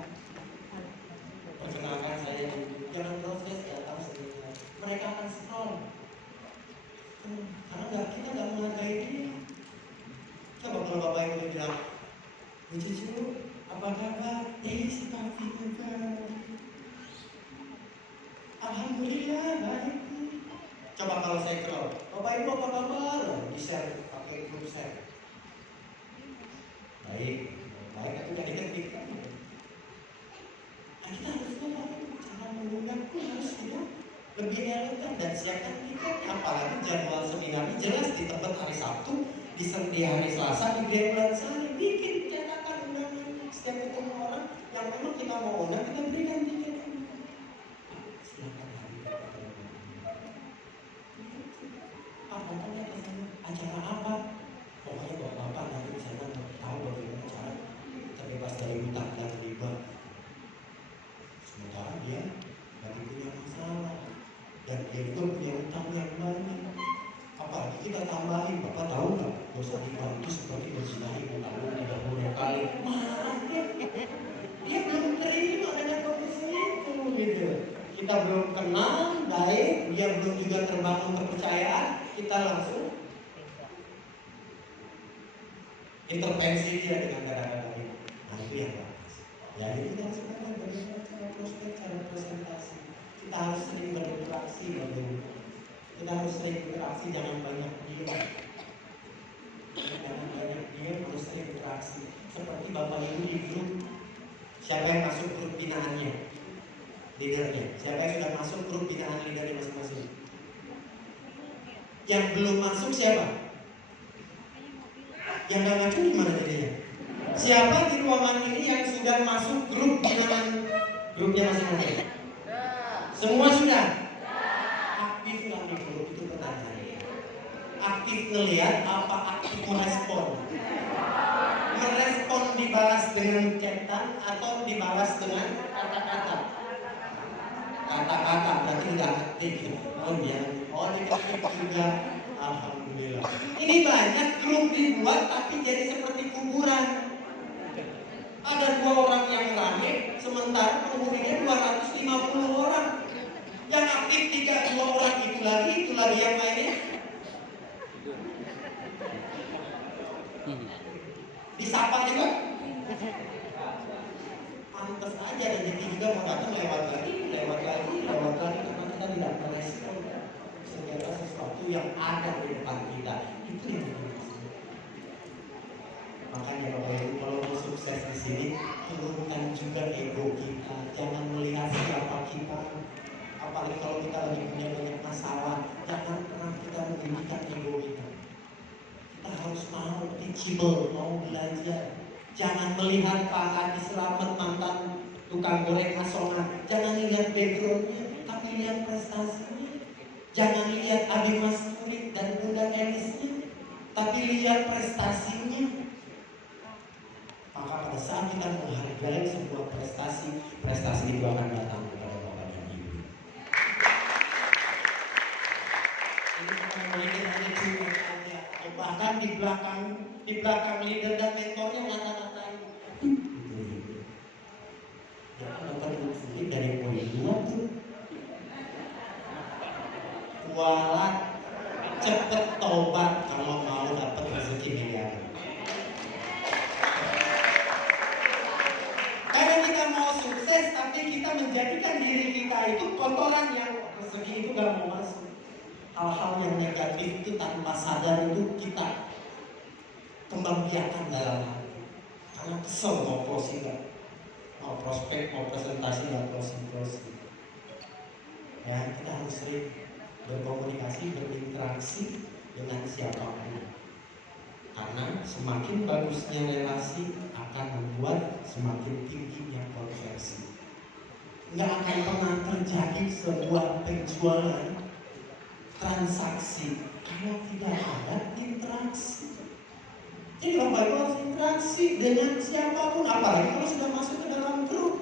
Perkenalkan saya dulu. Jangan proses datang sendiri. Mereka akan scroll. Karena kita nggak menghargai dia. Coba kalau Bapak Ibu bilang, Bu Cucu, apa kabar? Si Papi juga. Alhamdulillah baik. Coba kalau saya scroll, Bapak Ibu apa kabar? Di share pakai grup share. baik, baik atau jadi ketika. Nah, kita harus tahu cara mengundang pun harus kita lebih elegan dan siapkan tiket. Apalagi jadwal seminarnya jelas di tempat hari Sabtu, di hari Selasa, di bulan Sari. Bikin cetakan undangan setiap ketemu orang yang memang kita mau undang, kita berikan tiket. Silakan hadir. Datangnya ke sana, acara apa? Pokoknya bapak nanti di sana tahu bagaimana cara terbebas dari hutang dan riba. Sementara dia lagi punya masalah dan dia juga punya hutang yang banyak. Apalagi kita tambahin, bapak tahu nggak dosa riba itu seperti berzinahi utang 30 kali. Marah dia belum terima dengan kondisi itu, gitu. Kita belum kenal baik, dia belum juga terbangun kepercayaan, kita langsung intervensi dia dengan kata-kata ini. Nah itu yang bagus. Ya itu kita harus belajar bagaimana cara prospek, cara presentasi. Kita harus sering berinteraksi, kita harus sering berinteraksi, jangan banyak diam. Jangan banyak diam, harus sering interaksi. Seperti bapak ibu di grup, siapa yang masuk grup binaannya? Leadernya. Siapa yang sudah masuk grup binaan leadernya masing-masing? Yang belum masuk siapa? Yang gak ngacu gimana jadinya? Siapa di ruangan ini yang sudah masuk grup binaan grupnya masing-masing? Semua sudah? Aktif nggak di grup itu pertanyaannya? Aktif ngelihat apa aktif merespon? Merespon dibalas dengan chatan atau dibalas dengan kata-kata? Kata-kata berarti tidak aktif. Oh dia, oh aktif juga. Alhamdulillah. Ini banyak grup dibuat tapi jadi seperti kuburan. Ada 2 orang yang rame, sementara penghuninya 250 orang. Yang aktif 2 orang itu lagi yang lainnya. Disapa juga. Pantes aja rezeki juga mau datang lewat lagi karena kita tidak merespon segala sesuatu yang ada di depan kita. Itu yang kita. Makanya Bapak Ibu kalau mau sukses di sini, turunkan juga ego kita. Jangan melihat siapa kita. Apalagi kalau kita lagi punya banyak masalah, jangan pernah kita meninggikan ego kita. Kita harus mau teachable, mau belajar. Jangan melihat Pak Adi Slamet mantan tukang goreng asongan. Jangan lihat backgroundnya, tapi lihat prestasinya. Jangan lihat Abi Mas Kulit dan Bunda Elisnya, tapi lihat prestasinya. Maka pada saat kita menghargai sebuah prestasi itu akan datang kepada Bapak dan Ibu. Ini bukan melihat hanya cuma aja, bahkan di belakang leader dan mentornya ngata-ngatain. Jangan dapat duit dari poin 2 tuh. Kualat, cepet tobat kalau mau dapat rezeki miliar. Karena kita mau sukses, tapi kita menjadikan diri kita itu kotoran yang rezeki itu gak mau masuk. Hal-hal yang negatif itu tanpa sadar itu kita kembang biakan dalam hati. Karena kesel mau closing gak, mau prospek, mau presentasi gak closing. Ya kita harus sering berkomunikasi, berinteraksi dengan siapapun. Karena semakin bagusnya relasi akan membuat semakin tingginya konversi. Nggak akan pernah terjadi sebuah penjualan transaksi kalau tidak ada interaksi. Jadi Bapak Ibu harus interaksi dengan siapapun, apalagi kalau sudah masuk ke dalam grup.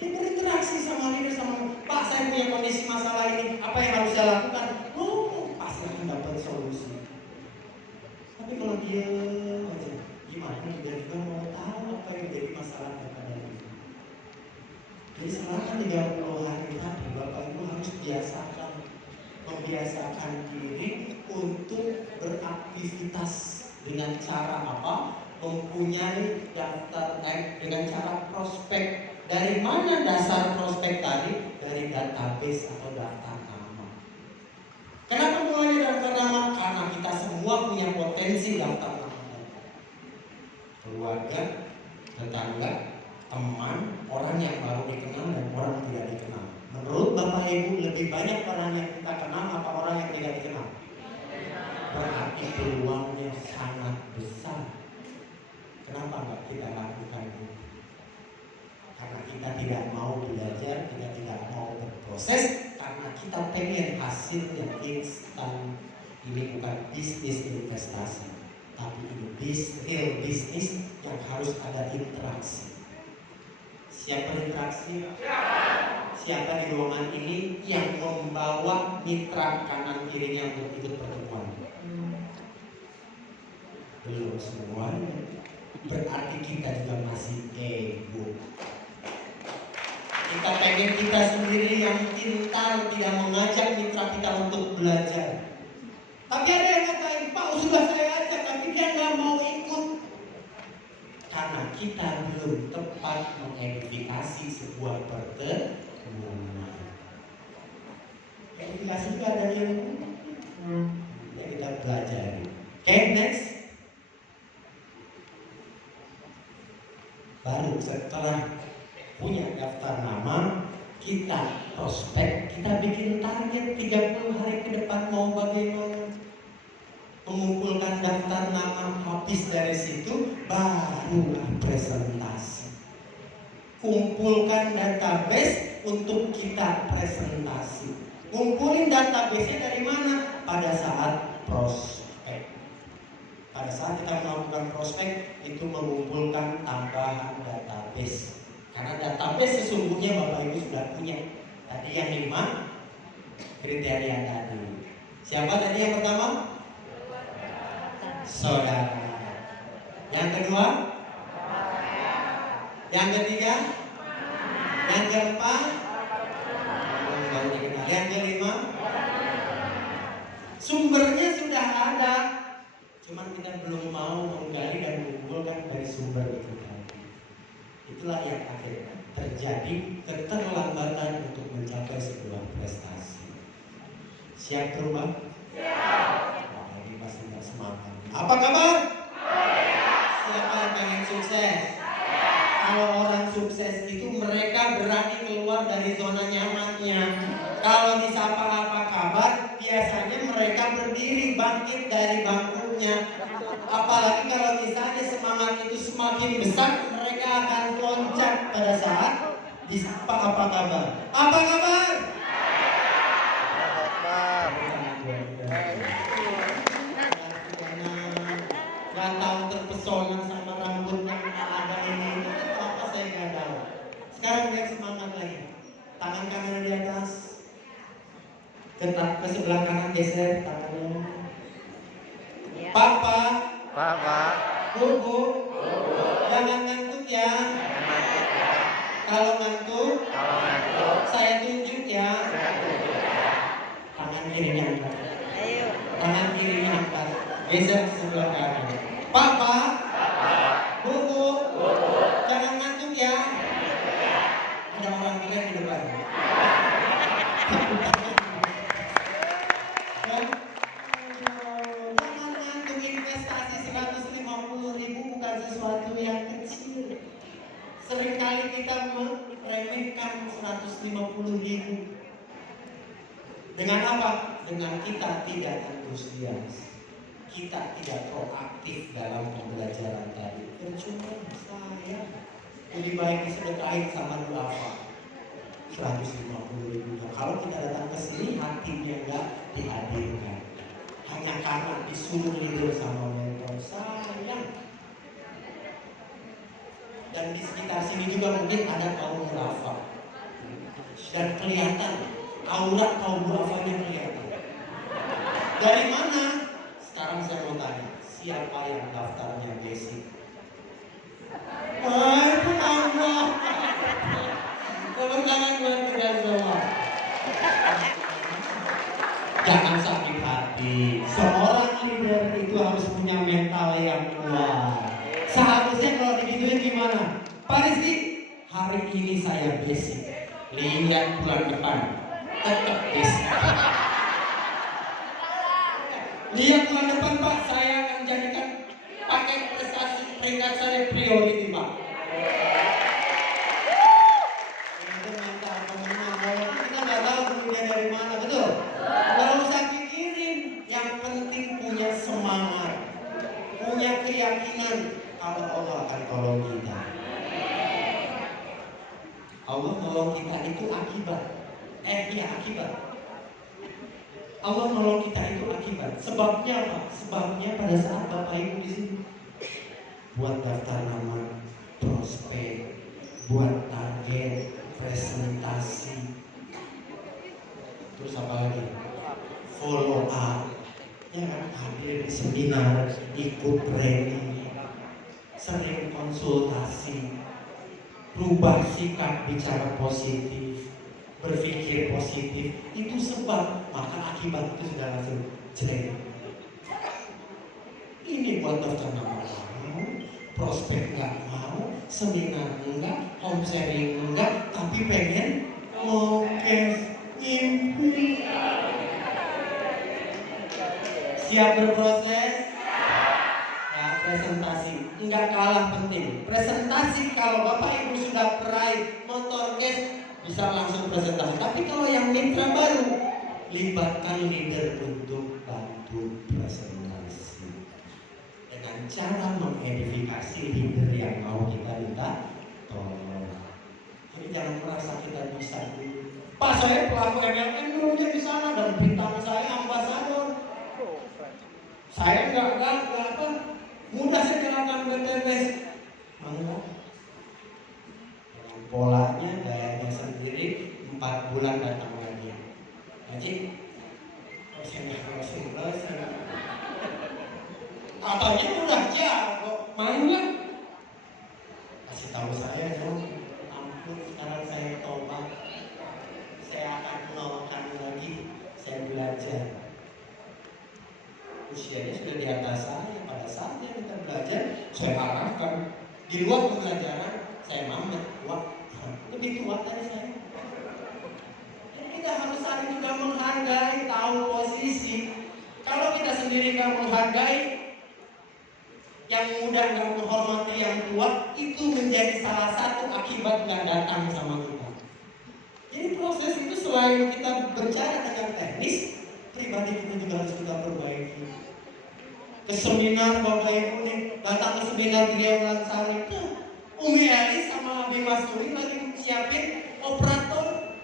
Dia berinteraksi sama diri, sama Pak, saya punya kondisi masalah ini, apa yang harus saya lakukan? Oh, pasti akan dapat solusi. Tapi kalau dia aja, gimana dia juga mau tahu apa yang jadi masalah kepada diri. Jadi selama 30 hari tadi, Bapak Ibu harus membiasakan diri untuk beraktivitas dengan cara apa? Mempunyai daftar dengan cara prospek. Dari mana dasar prospek tadi? Dari database atau daftar nama. Kenapa mulai daftar nama? Karena kita semua punya potensi daftar nama. orang yang kita kenal apa orang yang tidak dikenal? Berarti peluangnya sangat besar. Kenapa nggak kita lakukan itu? Karena kita tidak mau belajar, kita tidak mau berproses, karena kita pengen hasil yang instan. Ini bukan bisnis investasi, tapi ini real bisnis yang harus ada interaksi. Siapa interaksi? Siapa di ruangan ini yang membawa mitra kanan kirinya untuk ikut pertemuan? Belum semuanya. Berarti kita juga masih ego. Kita pengen kita sendiri yang pintar, tidak mengajak mitra kita untuk belajar. Tapi ada yang ngatain, Pak sudah saya ajak, tapi dia nggak mau ikut. Karena kita belum tepat mengedifikasi sebuah pertemuan. Edifikasi itu ada yang kita belajar. Oke, next. Baru setelah punya daftar nama, kita prospek, kita bikin target 30 hari ke depan mau bagaimana. Mengumpulkan daftar nama, habis dari situ barulah presentasi. Kumpulkan database untuk kita presentasi. Ngumpulin database-nya dari mana? Pada saat prospek. Pada saat kita melakukan prospek, itu mengumpulkan tambahan database. Karena database sesungguhnya Bapak Ibu sudah punya. Tadi yang 5 kriteria tadi. Siapa tadi yang pertama? Saudara. Yang kedua? Yang ketiga? Yang keempat? Yang kelima? Sumbernya sudah ada, cuman kita belum mau menggali dan mengumpulkan dari sumber itu. Itulah yang akhirnya terjadi keterlambatan untuk mencapai sebuah prestasi. Siap berubah? Siap. Wah, ini pasti nggak semangat. Apa kabar? Siapa yang pengen sukses? Kalau orang sukses itu mereka berani keluar dari zona nyamannya. Kalau disapa apa kabar, biasanya mereka berdiri bangkit dari bangkunya. Apalagi kalau misalnya semangat itu semakin besar, mereka akan loncat pada saat disapa apa kabar. Apa kabar? Gak tahu terpesona sama rambut yang ada ini. Apa saya gak tahu. Sekarang lihat semangat lagi. Tangan kanan di atas. Ke sebelah kanan geser tangannya. Papa. Bu. Jangan ngantuk ya. Kalau ngantuk, saya tunjuk ya. Tangan kirinya angkat. Tangan kirinya angkat. Geser ke sebelah kanan. Papa. Bu. Jangan ngantuk ya. Ada orang bilang di depan. Jangan ngantuk, investasi 150.000 bukan sesuatu yang kecil. Seringkali kita meremehkan 150.000. Dengan apa? Dengan kita tidak antusias. Kita tidak proaktif dalam pembelajaran tadi. Percuma saya. Lebih baik disedekahin sama duafa 150.000. Kalau kita datang ke sini hatinya enggak dihadirkan. Hanya karena disuruh leader sama mentor, sayang. Dan di sekitar sini juga mungkin ada kaum duafa. Dan kelihatan aura kaum duafanya kelihatan. Dari mana? Sekarang saya mau tanya, siapa yang daftarnya basic? Wah, itu Allah. Tepuk tangan buat kita semua. Jangan sakit hati. Seorang leader itu harus punya mental yang kuat. Seharusnya kalau digituin gimana? Pak Rizky, hari ini saya basic. Lihat bulan depan, tetap basic. Lihat bulan depan Pak, saya akan jadikan paket prestasi peringkat saya priority Pak. Itu mental pemenang. Kita nggak tahu dunia dari mana, betul? itu akibat. Akibat. Allah nolong kita itu akibat. Sebabnya apa? Sebabnya pada saat Bapak Ibu di sini buat daftar nama, prospek, buat target, presentasi, terus apa lagi? Follow up, ya kan? Hadir di seminar, ikut training, sering konsultasi, rubah sikap bicara positif, berpikir positif. Itu sebab, maka akibat itu sudah langsung jelek. Ini buat daftar nama mau, prospek nggak mau, seminar enggak, home sharing enggak, tapi pengen ngokes ngimpi. Siap berproses? Ya, presentasi enggak kalah penting. Presentasi kalau Bapak Ibu sudah peraih motor cash bisa langsung presentasi. Tapi kalau yang mitra baru, libatkan leader untuk bantu presentasi dengan cara mengedifikasi leader yang mau kita minta tolong. Jadi jangan merasa kita bisa dulu. Pak, saya pelaku MLM dulunya di sana dan bintang saya ambasador. Saya nggak apa, mudah saya jalankan BTS. Mangga. Dengan polanya, gayanya sendiri, 4 bulan datang lagi. Haji, closing. Katanya udah ya, kok main nggak? Kasih tahu saya dong. Ampun, sekarang saya tobat. Saya akan nolkan lagi. Saya belajar. Usianya sudah di atas saya. Pada saat dia minta belajar, saya arahkan. Di luar pembelajaran, saya mamet. Wah, lebih tua dari saya. Jadi kita harus saling juga menghargai, tahu posisi. Kalau kita sendiri nggak menghargai, yang muda nggak menghormati yang tua, itu menjadi salah satu akibat nggak datang sama kita. Jadi proses itu selain kita berbicara dengan teknis, pribadi kita juga harus kita perbaiki. Ke seminar Bapak Ibu nih, datang ke seminar Triawulan Sari, Umi Ali sama Abi Masuri lagi siapin operator.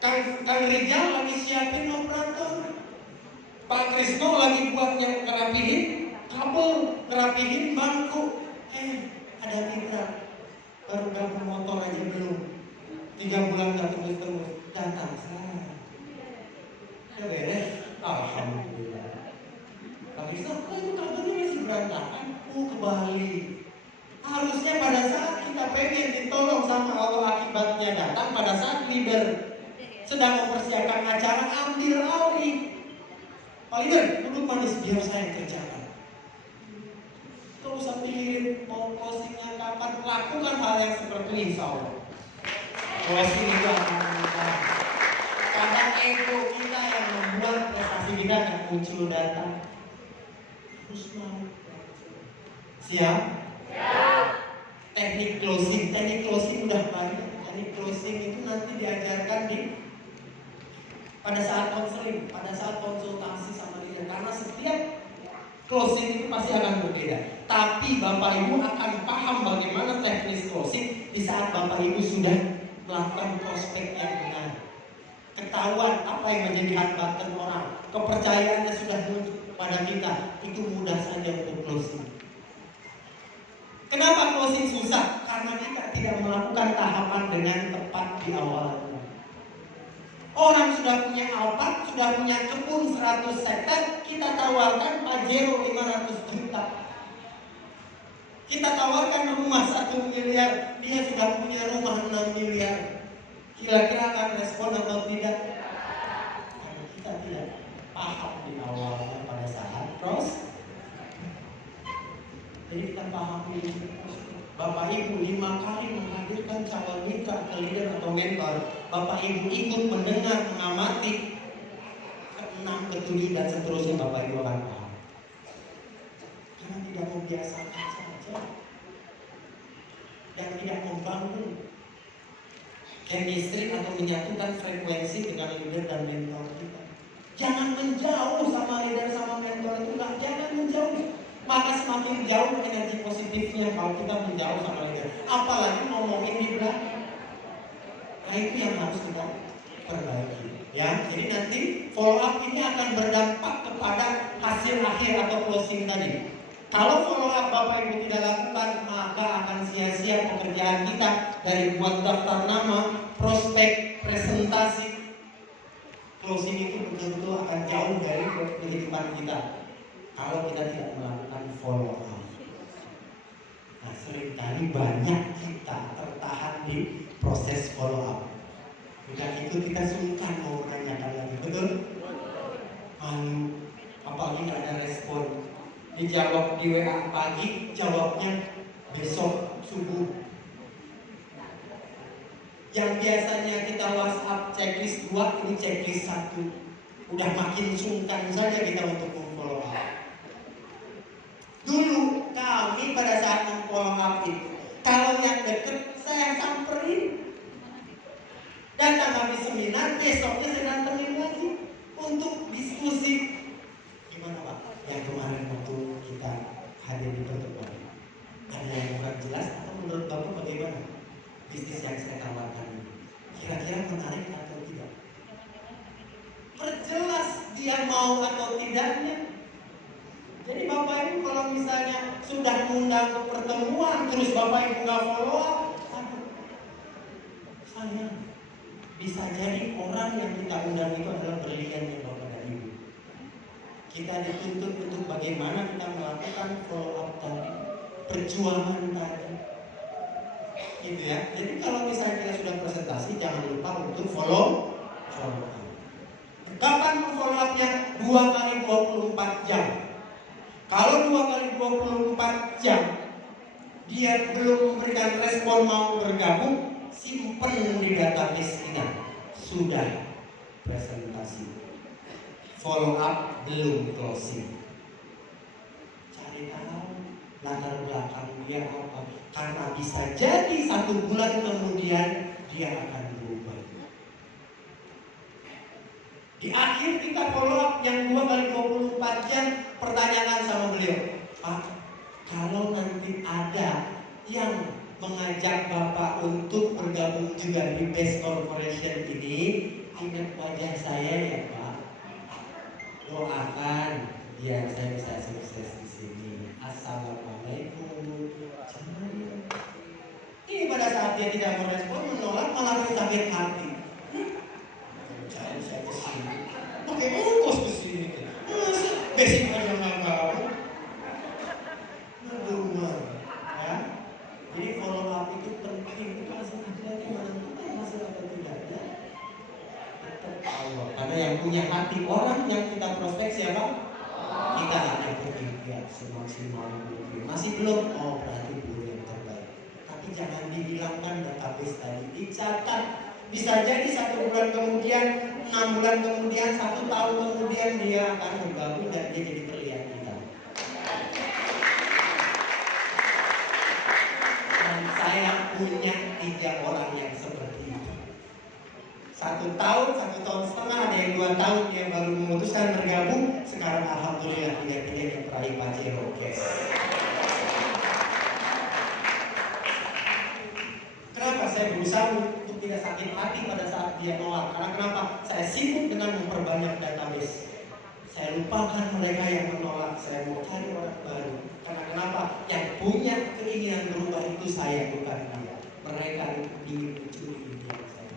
Kang Rijal lagi siapin operator. Pak Krisno lagi buat yang ngerapihin kabel, ngerapihin bangku. Ada mitra baru gabung motor aja belum. 3 bulan gak terus datang saya. Ya beres. Alhamdulillah. Pak Krisno, itu kabelnya masih berantakan. Kembali. Harusnya pada saat kita pengen ditolong sama Allah, akibatnya datang pada saat leader sedang mempersiapkan acara, ambil alih. Pak leader, duduk manis biar saya kerjakan. Gak usah pikirin mau closingnya kapan, lakukan hal yang seperti ini, insya Allah. Closing itu akan mudah. Kadang ego kita yang membuat prestasi kita akan muncul datang. Terus mau. Siap? Siap. Teknik closing udah banyak. Teknik closing itu nanti diajarkan pada saat konseling, pada saat konsultasi sama dia. Karena setiap closing itu pasti akan berbeda. Tapi Bapak Ibu akan paham bagaimana teknis closing di saat Bapak Ibu sudah melakukan prospek yang benar. Ketahuan apa yang menjadi hambatan orang, kepercayaannya sudah muncul pada kita. Itu mudah saja untuk closing. Kenapa closing susah? Karena kita tidak melakukan tahapan dengan tepat di awal. Orang sudah punya Alphard, sudah punya kebun 100 hektar, kita tawarkan Pajero 500 juta. Kita tawarkan rumah 1 miliar, dia sudah punya rumah 6 miliar. Kira-kira akan respon atau tidak? Karena kita tidak paham di awalnya pada saat proses. Jadi kita pahami Bapak Ibu 5 kali menghadirkan calon mitra ke leader atau mentor. Bapak Ibu ikut mendengar, mengamati, ke-6, ke-7 dan seterusnya Bapak Ibu akan paham. Karena tidak membiasakan saja dan tidak membangun chemistry atau menyatukan frekuensi dengan leader dan mentor kita. Jangan menjauh sama leader sama mentor itu, jangan menjauh. maka semakin jauh energi positifnya kalau kita menjauh sama leader. Apalagi ngomongin di belakang. Nah itu yang harus kita perbaiki. Ya, jadi nanti follow up ini akan berdampak kepada hasil akhir atau closing tadi. Kalau follow up Bapak Ibu tidak lakukan, maka akan sia-sia pekerjaan kita dari buat daftar nama, prospek, presentasi. Closing itu betul-betul akan jauh dari kehidupan kita kalau kita tidak melakukan follow up. Nah, seringkali banyak kita tertahan di proses follow up. Udah itu kita sungkan mau menanyakan lagi, betul? Malu, apalagi nggak ada respon. Dijawab di WA pagi, jawabnya besok subuh. Yang biasanya kita WhatsApp checklist 2, ini checklist 1. Udah makin sungkan saja kita untuk memfollow up. Dulu kami pada saat memfollow up itu, kalau yang deket saya samperin. Datang habis seminar, besoknya saya datangin lagi untuk diskusi. Gimana Pak? Yang kemarin waktu kita hadir di pertemuan, ada yang bukan jelas atau menurut Bapak bagaimana bisnis yang saya tawarkan ini? Kira-kira menarik atau tidak? Perjelas dia mau atau tidaknya. Jadi Bapak Ibu kalau misalnya sudah mengundang ke pertemuan terus Bapak Ibu nggak follow up, sayang. Bisa jadi orang yang kita undang itu adalah berliannya Bapak dan Ibu. Kita dituntut untuk bagaimana kita melakukan follow up tadi, perjuangan tadi, gitu ya. Jadi kalau misalnya kita sudah presentasi, jangan lupa untuk follow up. Kapan follow up-nya? 2 kali 24 jam. Kalau 2 kali 24 jam dia belum memberikan respon mau bergabung, simpen di database kita. Sudah presentasi. Follow up belum closing. Cari tahu latar belakang dia apa. Karena bisa jadi 1 bulan kemudian dia akan berubah. Di akhir kita follow up yang 2 kali 24 jam, pertanyaan sama beliau, Pak, kalau nanti ada yang mengajak Bapak untuk bergabung juga di Best Corporation ini, ingat wajah saya ya Pak. Doakan biar saya bisa sukses di sini. Assalamualaikum. Ini pada saat dia tidak merespon, menolak, malah sakit hati. Jauh saya kesini, pakai ongkos kesini. Basic aja nggak mau. Ya. Jadi follow up itu penting. Itu hasil akhirnya menentukan hasil atau tidaknya. Tetap Allah. Karena yang punya hati orang yang kita prospek siapa? Kita hanya berpikir semaksimal mungkin. Masih belum? Oh berarti belum yang terbaik. Tapi jangan dihilangkan database tadi. Dicatat. Bisa jadi 1 bulan kemudian, 6 bulan kemudian, 1 tahun kemudian dia akan bergabung dan dia jadi berlian kita. Dan saya punya 3 orang yang seperti itu. 1 tahun, 1 tahun setengah, ada yang 2 tahun dia baru memutuskan bergabung. Sekarang alhamdulillah 3 yang terakhir Pajero. Yes. Kenapa saya berusaha untuk tidak sakit hati pada saat dia nolak? Karena kenapa? Saya sibuk dengan memperbanyak database. Saya lupakan mereka yang menolak. Saya mau cari orang baru. Karena kenapa? Yang punya keinginan berubah itu saya, bukan dia. Mereka ingin mencuri impian saya.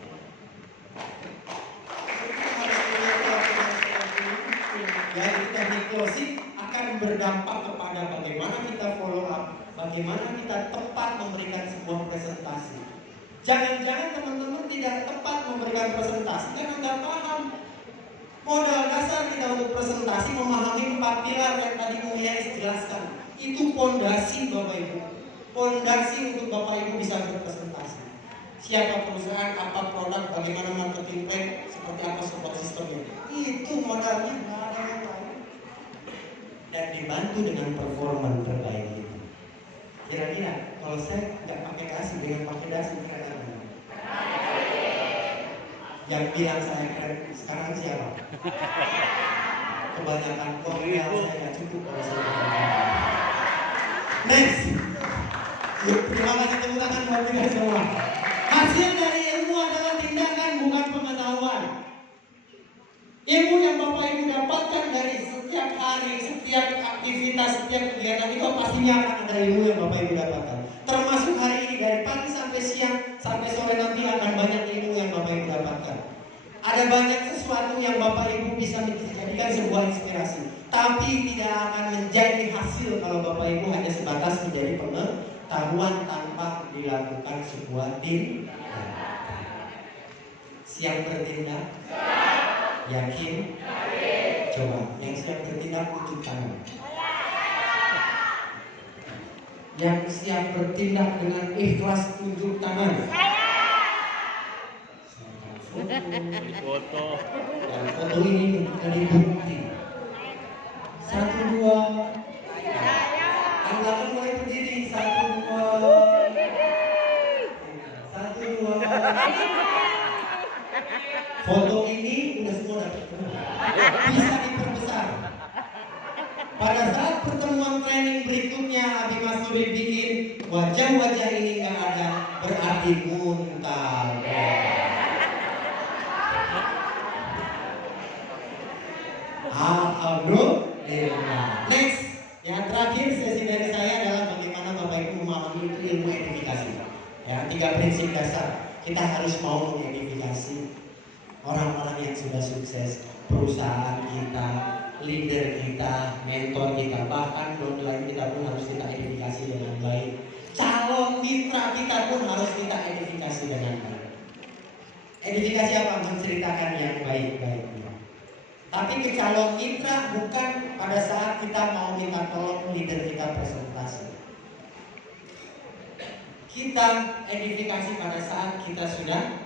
Jadi teknik closing akan berdampak kepada bagaimana kita follow up, bagaimana kita tepat memberikan sebuah presentasi. Jangan-jangan teman-teman tidak tepat memberikan presentasi karena nggak paham. Modal dasar kita untuk presentasi memahami 4 pilar yang tadi Mulyais jelaskan. Itu pondasi Bapak Ibu. Pondasi untuk Bapak Ibu bisa berpresentasi. Siapa perusahaan, apa produk, bagaimana marketing plan, seperti apa support sistemnya. Itu modalnya, nggak ada yang lain. Dan dibantu dengan performa terbaik itu. Kira-kira kalau saya nggak pakai dasi, dengan pakai dasi keren apa? Yang bilang saya keren sekarang siapa? Kebanyakan kok saya nggak cukup kalau saya Next. Terima kasih tepuk tangan buat kita semua. Hasil dari ilmu adalah tindakan bukan pengetahuan. Ilmu yang Bapak Ibu dapatkan dari setiap hari, setiap aktivitas, setiap kegiatan itu pastinya akan ada ilmu yang Bapak Ibu dapatkan. Termasuk hari ini dari pagi sampai siang sampai sore nanti akan banyak ilmu yang Bapak Ibu dapatkan. Ada banyak sesuatu yang Bapak Ibu bisa menjadikan sebuah inspirasi, tapi tidak akan menjadi hasil kalau Bapak Ibu hanya sebatas menjadi pengetahuan tanpa dilakukan sebuah tindakan. Siap bertindak? Yakin? Coba yang siap bertindak tunjuk tangan. Yang siap bertindak dengan ikhlas tunjuk tangan. Foto. Dan foto ini menjadi bukti. 1, 2. Yang belakang mulai berdiri. 1, 2. 1, 2. Foto ini udah semua dapat. Bisa diperbesar. Pada saat pertemuan training berikutnya Abi Masuri bikin wajah-wajah ini nggak ada, berarti muntah. Alhamdulillah. Next, yang terakhir sesi dari saya adalah bagaimana Bapak Ibu memahami itu ilmu edifikasi. Ya, 3 prinsip dasar. Kita harus mau mengedifikasi orang-orang yang sudah sukses, perusahaan kita, leader kita, mentor kita, bahkan downline kita pun harus kita edifikasi dengan baik. Calon mitra kita pun harus kita edifikasi dengan baik. Edifikasi apa? Menceritakan yang baik-baiknya. Tapi ke calon mitra bukan pada saat kita mau minta tolong leader kita presentasi. Kita edifikasi pada saat kita sudah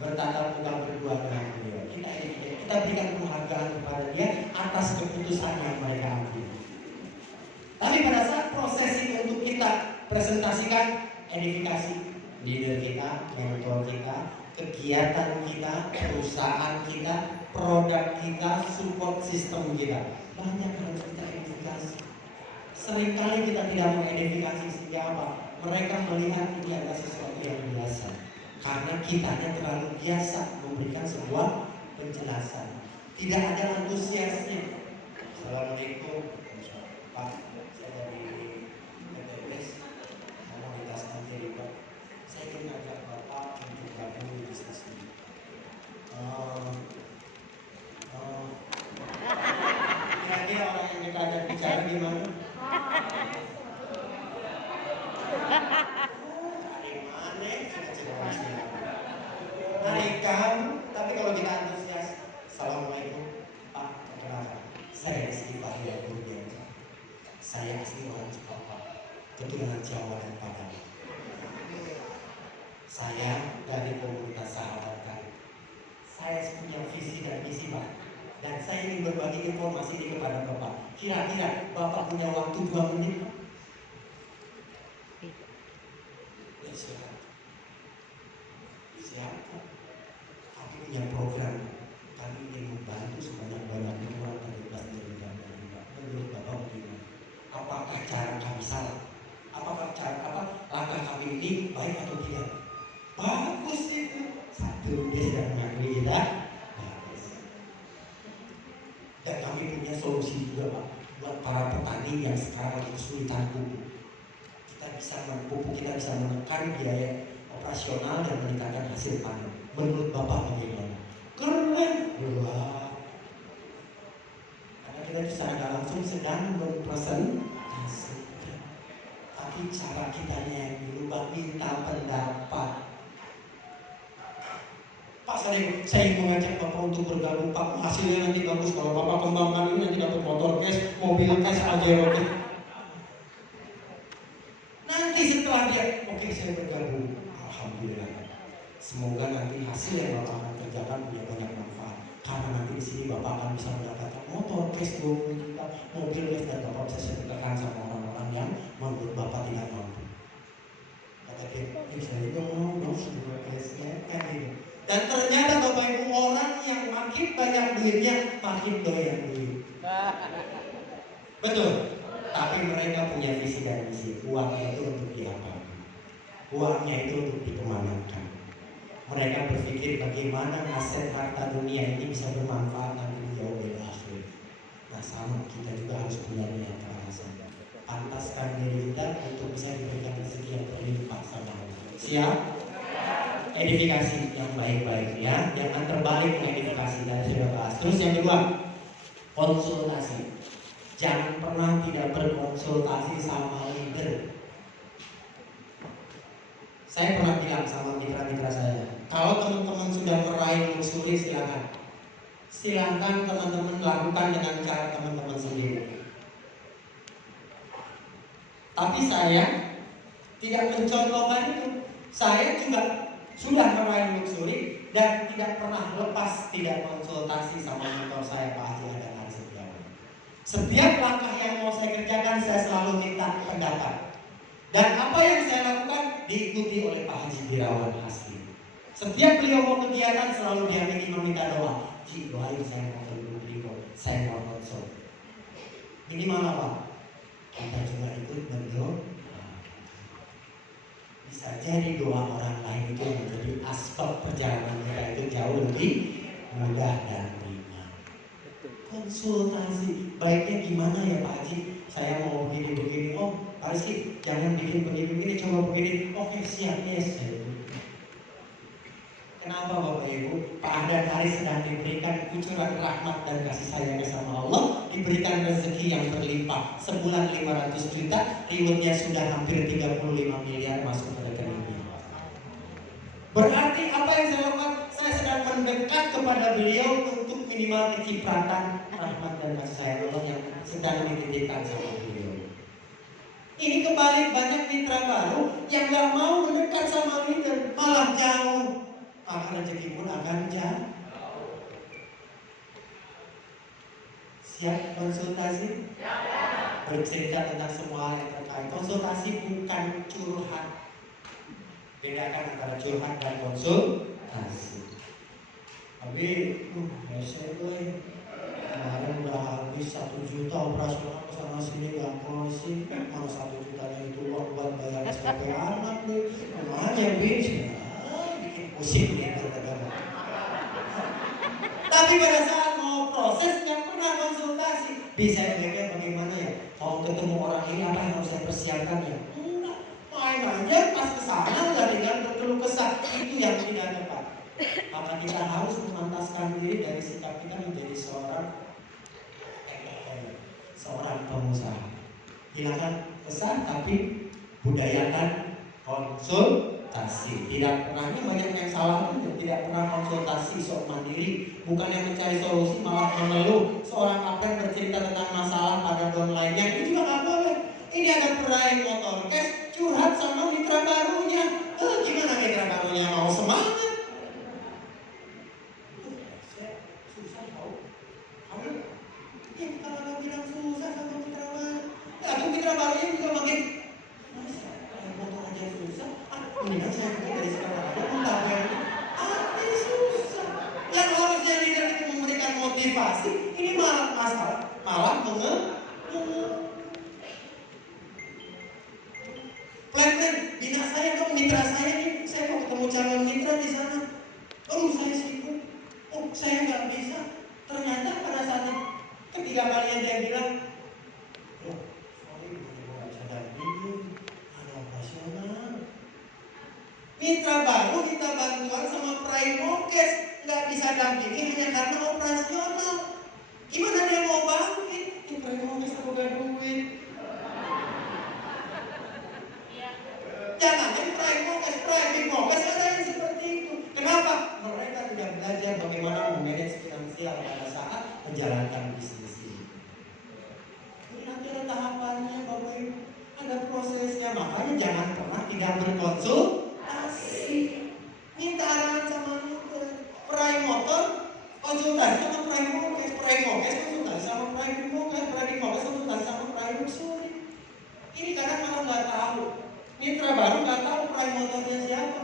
bertatap muka berdua dengan beliau. Kita berikan penghargaan kepada dia atas keputusan yang mereka ambil. Tapi pada saat prosesi untuk kita presentasikan, edifikasi leader kita, mentor kita, kegiatan kita, perusahaan kita, produk kita, support system kita, banyak harus kita edifikasi. Seringkali kita tidak mengedifikasi sehingga apa? Mereka melihat ini adalah sesuatu yang biasa. Karena kitanya terlalu biasa memberikan sebuah penjelasan, tidak ada antusiasnya. Assalamualaikum, Pak. Saya dari PTS, komunitas anti riba. Saya ingin ngajak Bapak untuk gabung di bisnis ini. Kira-kira orang yang kita ajak bicara gimana? Tapi kalau kita antusias, Assalamualaikum Pak, perkenalkan, saya Istighfar ya Burgen. Saya asli orang Jepang Pak, keturunan Jawa dan Padang. Saya dari komunitas sahabat karib. Saya punya visi dan misi Pak, dan saya ingin berbagi informasi ini kepada Bapak. Kira-kira Bapak punya waktu 2 menit? Ya silakan. Siapa? Kami punya program. Kami ingin membantu sebanyak-banyaknya orang terbebas dari gangguan riba. Menurut Bapak bagaimana? Apakah cara kami salah? Apakah langkah kami ini baik atau tidak? Bagus itu. Satu dia sudah mengakui kita. Bagus. Dan kami punya solusi juga Pak buat para petani yang sekarang kesulitan pupuk. Kita bisa mempupuk, kita bisa menekan biaya operasional dan meningkatkan hasil panen. Menurut Bapak bagaimana? Keren! Wah. Karena kita secara langsung sedang mempresentasikan. Tapi cara kitanya yang dirubah, minta pendapat. Pak, saya ingin mengajak Bapak untuk bergabung Pak. Hasilnya nanti bagus. Kalau Bapak kembangkan ini nanti dapat motor cash, mobil cash, Pajero. Nanti setelah dia, oke saya bergabung. Alhamdulillah. Semoga nanti hasil yang Bapak akan kerjakan punya banyak manfaat. Karena nanti di sini Bapak akan bisa mendapatkan motor cash 20 juta, mobil cash, dan Bapak bisa sedekahkan sama orang-orang yang menurut Bapak tidak mampu. Kata dia, saya mau sedekah cashnya kan gitu. Dan ternyata Bapak Ibu, orang yang makin banyak duitnya makin doyan duit. Betul. Tapi mereka punya visi dan misi. Uangnya itu untuk diapakan? Uangnya itu untuk dikemanakan. Mereka berpikir bagaimana aset harta dunia ini bisa bermanfaat nanti di yaumil akhir. Nah sama, kita juga harus punya niat ke arah sana. Pantaskan diri kita untuk bisa diberikan rezeki yang berlimpah sama Allah. Siap? Edifikasi yang baik-baik ya. Jangan terbalik mengedifikasi, dan sudah bahas. Terus yang kedua, konsultasi. Jangan pernah tidak berkonsultasi sama leader. Saya pernah bilang sama mitra-mitra saya, kalau teman-teman sudah meraih luxury, silakan teman-teman lakukan dengan cara teman-teman sendiri. Tapi saya tidak mencontohkan itu. Saya juga sudah meraih luxury dan tidak pernah lepas tidak konsultasi sama mentor saya, Pak Haji Adnan Arsetiawan. Setiap langkah yang mau saya kerjakan, saya selalu minta pendapat. Dan apa yang saya lakukan diikuti oleh Pak Haji Birawan Hasri. Setiap beliau mau kegiatan selalu dia meminta doa. Ji, doain saya mau beli, saya mau konsul. Minimal apa? Kita juga ikut berdoa. Bisa jadi doa orang lain itu menjadi aspek perjalanan kita itu jauh lebih mudah dan ringan. Konsultasi, baiknya gimana ya Pak Haji? Saya mau begini-begini. Oh, Pak Haji, jangan bikin begini-begini, coba begini. Oke, siap, yes. Kenapa Bapak Ibu? Pak Adnan Haris sedang diberikan kucuran rahmat dan kasih sayang bersama Allah, diberikan rezeki yang berlimpah. Sebulan 500 juta, rewardnya sudah hampir 35 miliar masuk ke rekeningnya. Berarti apa yang saya lakukan? Saya sedang mendekat kepada beliau untuk minimal kecipratan rahmat dan kasih sayang Allah yang sedang dititipkan sama beliau. Ini kebalik, banyak mitra baru yang gak mau mendekat sama leader, malah jauh. Maka rezeki pun akan jauh. Siap konsultasi? Bercerita tentang semua hal yang terkait. Konsultasi bukan curhat. Bedakan antara curhat dan konsultasi. Tapi, saya kemarin udah habis 1 juta operasional sana sini gak kosin. Mana 1 jutanya itu uang buat bayar SPP anak nih. Mana bis? Pusing gitu kadang. Tapi pada saat mau proses nggak pernah konsultasi. Bisa kira bagaimana ya? Mau ketemu orang ini apa yang harus saya persiapkan ya? Enggak, main aja pas kesana nggak tinggal berkeluh kesah. Itu yang tidak tepat. Maka kita harus memantaskan diri dari sikap kita menjadi seorang pengusaha. Hilangkan kesan tapi budayakan konsultasi. Tidak pernahnya banyak yang salah itu, tidak pernah konsultasi sok mandiri, bukan yang mencari solusi malah mengeluh. Seorang kapten bercerita tentang masalah pada don lainnya, itu juga nggak boleh. Ini ada peraih motor cash curhat sama mitra barunya. Gimana mitra barunya mau semangat? Susah tau. Kamu kalau bilang susah sama mitra baru, aku mitra barunya juga makin motor aja susah. Mendingan saya pergi dari sekarang aja, entah ini susah. Yang harusnya leader itu memberikan motivasi, ini malah mengeluh. Plan-plan, bina saya dong, mitra saya nih, saya mau ketemu calon mitra di sana. Saya sibuk, saya nggak bisa. Ternyata pada saat ketiga kalinya dia bilang, sorry, nggak bisa dampingin, ada operasional. Mitra baru minta bantuan sama Primo Cash, nggak bisa dampingi hanya karena operasional. Gimana dia mau bangkit? Primo Cash bukan duit. Jangan Primo Cash ada yang seperti itu. Kenapa? Mereka tidak belajar bagaimana memanage finansial pada saat menjalankan bisnis ini. Ini nanti ada tahapannya, Bapak Ibu. Ada prosesnya, makanya jangan pernah tidak berkonsultasi. Minta arahan sama peraih motor, konsultasi sama peraih moges, konsultasi sama peraih moges, konsultasi sama peraih luxury. Ini kadang malah nggak tahu. Mitra baru nggak tahu peraih motornya siapa,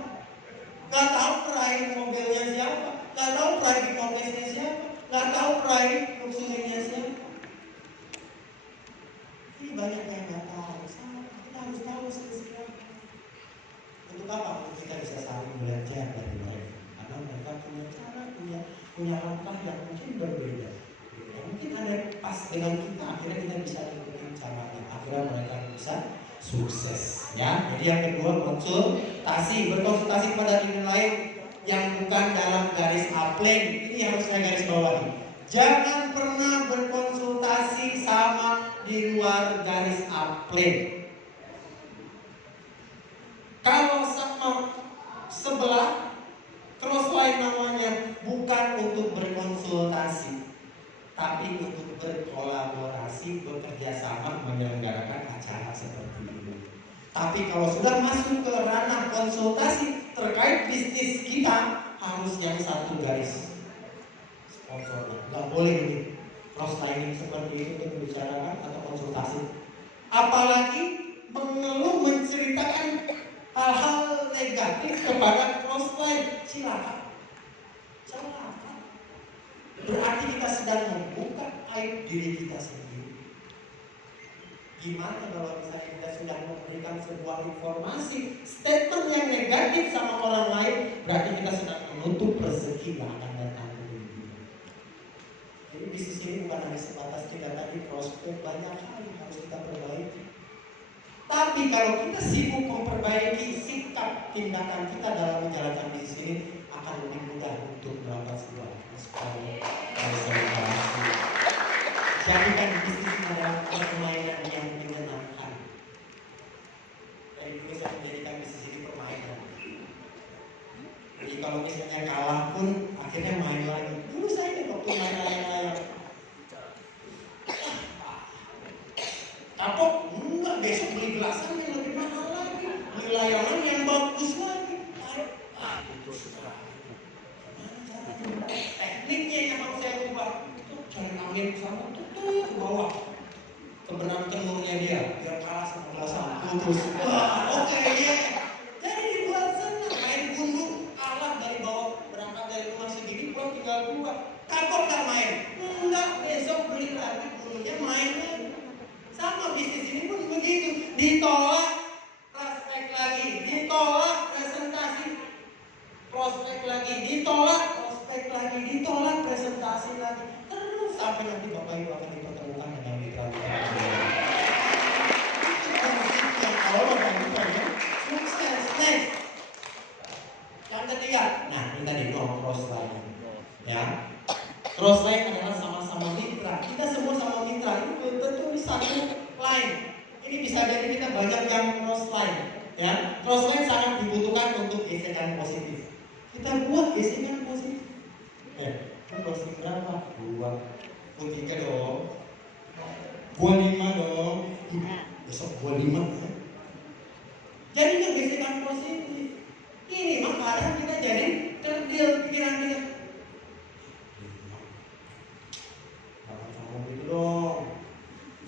nggak tahu peraih mobilnya siapa, nggak tahu peraih mogesnya siapa, nggak tahu peraih luxury-nya siapa. Ini banyak yang nggak tahu. Kita harus tahu sekarang. Untuk apa? Untuk kita bisa saling belajar dari mereka. Karena mereka punya cara, punya langkah yang mungkin berbeda. Ya, mungkin ada pas dengan kita, akhirnya kita bisa ikutin caranya. Akhirnya mereka bisa sukses. Ya, jadi yang kedua berkonsultasi kepada diri lain yang bukan dalam garis upline. Ini harus saya garis bawahi. Jangan pernah berkonsultasi sama di luar garis upline. Kalau sama sebelah crossline namanya bukan untuk berkonsultasi, tapi untuk berkolaborasi, bekerja sama menyelenggarakan acara seperti ini. Tapi kalau sudah masuk ke ranah konsultasi terkait bisnis kita, harus yang satu garis sponsornya. Nggak boleh ini cross-lining seperti itu untuk membicarakan atau konsultasi. Apalagi mengeluh, menceritakan hal-hal negatif kepada cross-line. Silakan. Berarti kita sedang membuka aib diri kita sendiri. Gimana kalau misalnya kita sudah memberikan sebuah informasi, statement yang negatif sama orang lain, berarti kita sedang menutup rezeki yang akan datang ke diri kita. Jadi bisnis ini bukan hanya sebatas kita tadi prospek, banyak hal yang harus kita perbaiki. Tapi kalau kita sibuk memperbaiki sikap tindakan kita dalam menjalankan bisnis ini, akan lebih mudah untuk melakukan sebuah jadikan bisnis adalah permainan yang menyenangkan. Dari dulu saya menjadikan bisnis ini permainan. Jadi kalau misalnya kalah pun akhirnya main lagi. Dulu saya ini waktu main layang-layang kapok, enggak, besok beli gelasan yang lebih mahal lagi, beli layangan yang bagus lagi. Itu sekarang tekniknya yang mau saya ubah. Itu jangan ambil sama tuh ke bawah, kebenaran telurnya dia biar kalah sama gelasan putus. Oke, ya. Jadi dibuat senang, main gundu, kalah dari bawah, berangkat dari rumah sendiri, pulang tinggal dua. Kapok gak main? Enggak, besok beli lagi gundunya, main lagi. Sama bisnis ini pun begitu, ditolak, prospek lagi, ditolak, presentasi, prospek lagi, ditolak, prospek lagi, ditolak, presentasi lagi, terus sampai nanti Bapak Ibu akan dipertemukan dengan mitra-mitra. Itu konsep yang kalau Bapak Ibu ya, sukses. Next, yang ketiga, nah ini tadi cross-line, ya. Cross-line adalah sama-sama mitra. Kita semua sama mitra. Ini tentu di satu line. Ini bisa jadi kita banyak yang cross-line. Ya, cross-line sangat dibutuhkan untuk gesekan positif. Kita buat gesekan positif. Cross-line berapa? 2. 3 dong. 5 dong. Besok 5 ya. Jadi gesekan positif. Ini makanya kita jadi kerdil pikiran kita.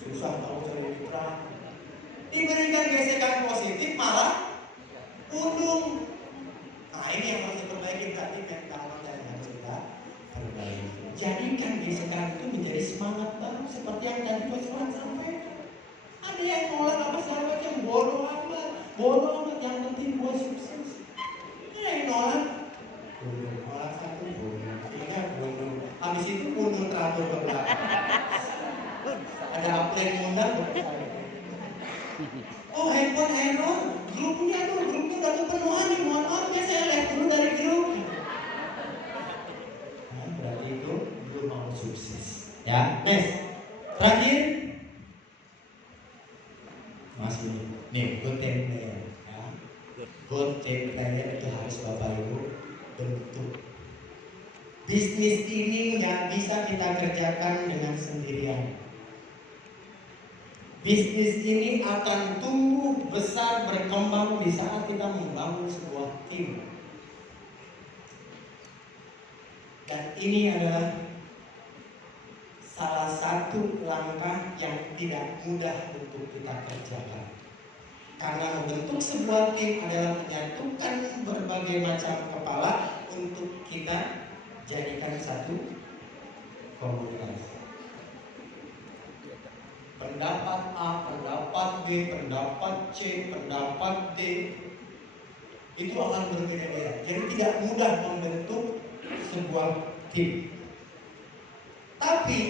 Susah tahu cari mitra. Diberikan gesekan positif malah untung. Nah ini yang harus diperbaiki tadi yang taman dan harus kita perbaiki. Jadikan gesekan itu menjadi semangat baru seperti yang tadi Coach Wan sampaikan. Ada yang nolak apa sahabat yang bodoh amat yang penting gua sukses. Ini yang nolak satu bodoh, tiga bodoh. Habis itu mundur teratur ke belakang. Ada upline modal. Oh handphone error, grupnya udah kepenuhan nih, mohon maaf ya saya lihat dulu dari grup. Nah, berarti itu belum mau sukses. Ya, next. Terakhir, masih nih good team player. Ya. Good team player itu harus Bapak Ibu bentuk. Bisnis ini nggak bisa kita kerjakan dengan sendirian. Bisnis ini akan tumbuh besar, berkembang di saat kita membangun sebuah tim. Dan ini adalah salah satu langkah yang tidak mudah untuk kita kerjakan. Karena membentuk sebuah tim adalah menyatukan berbagai macam kepala untuk kita jadikan satu komunitas. pendapat A, pendapat B, pendapat C, pendapat D, itu akan berbeda-beda. Jadi tidak mudah membentuk sebuah tim. Tapi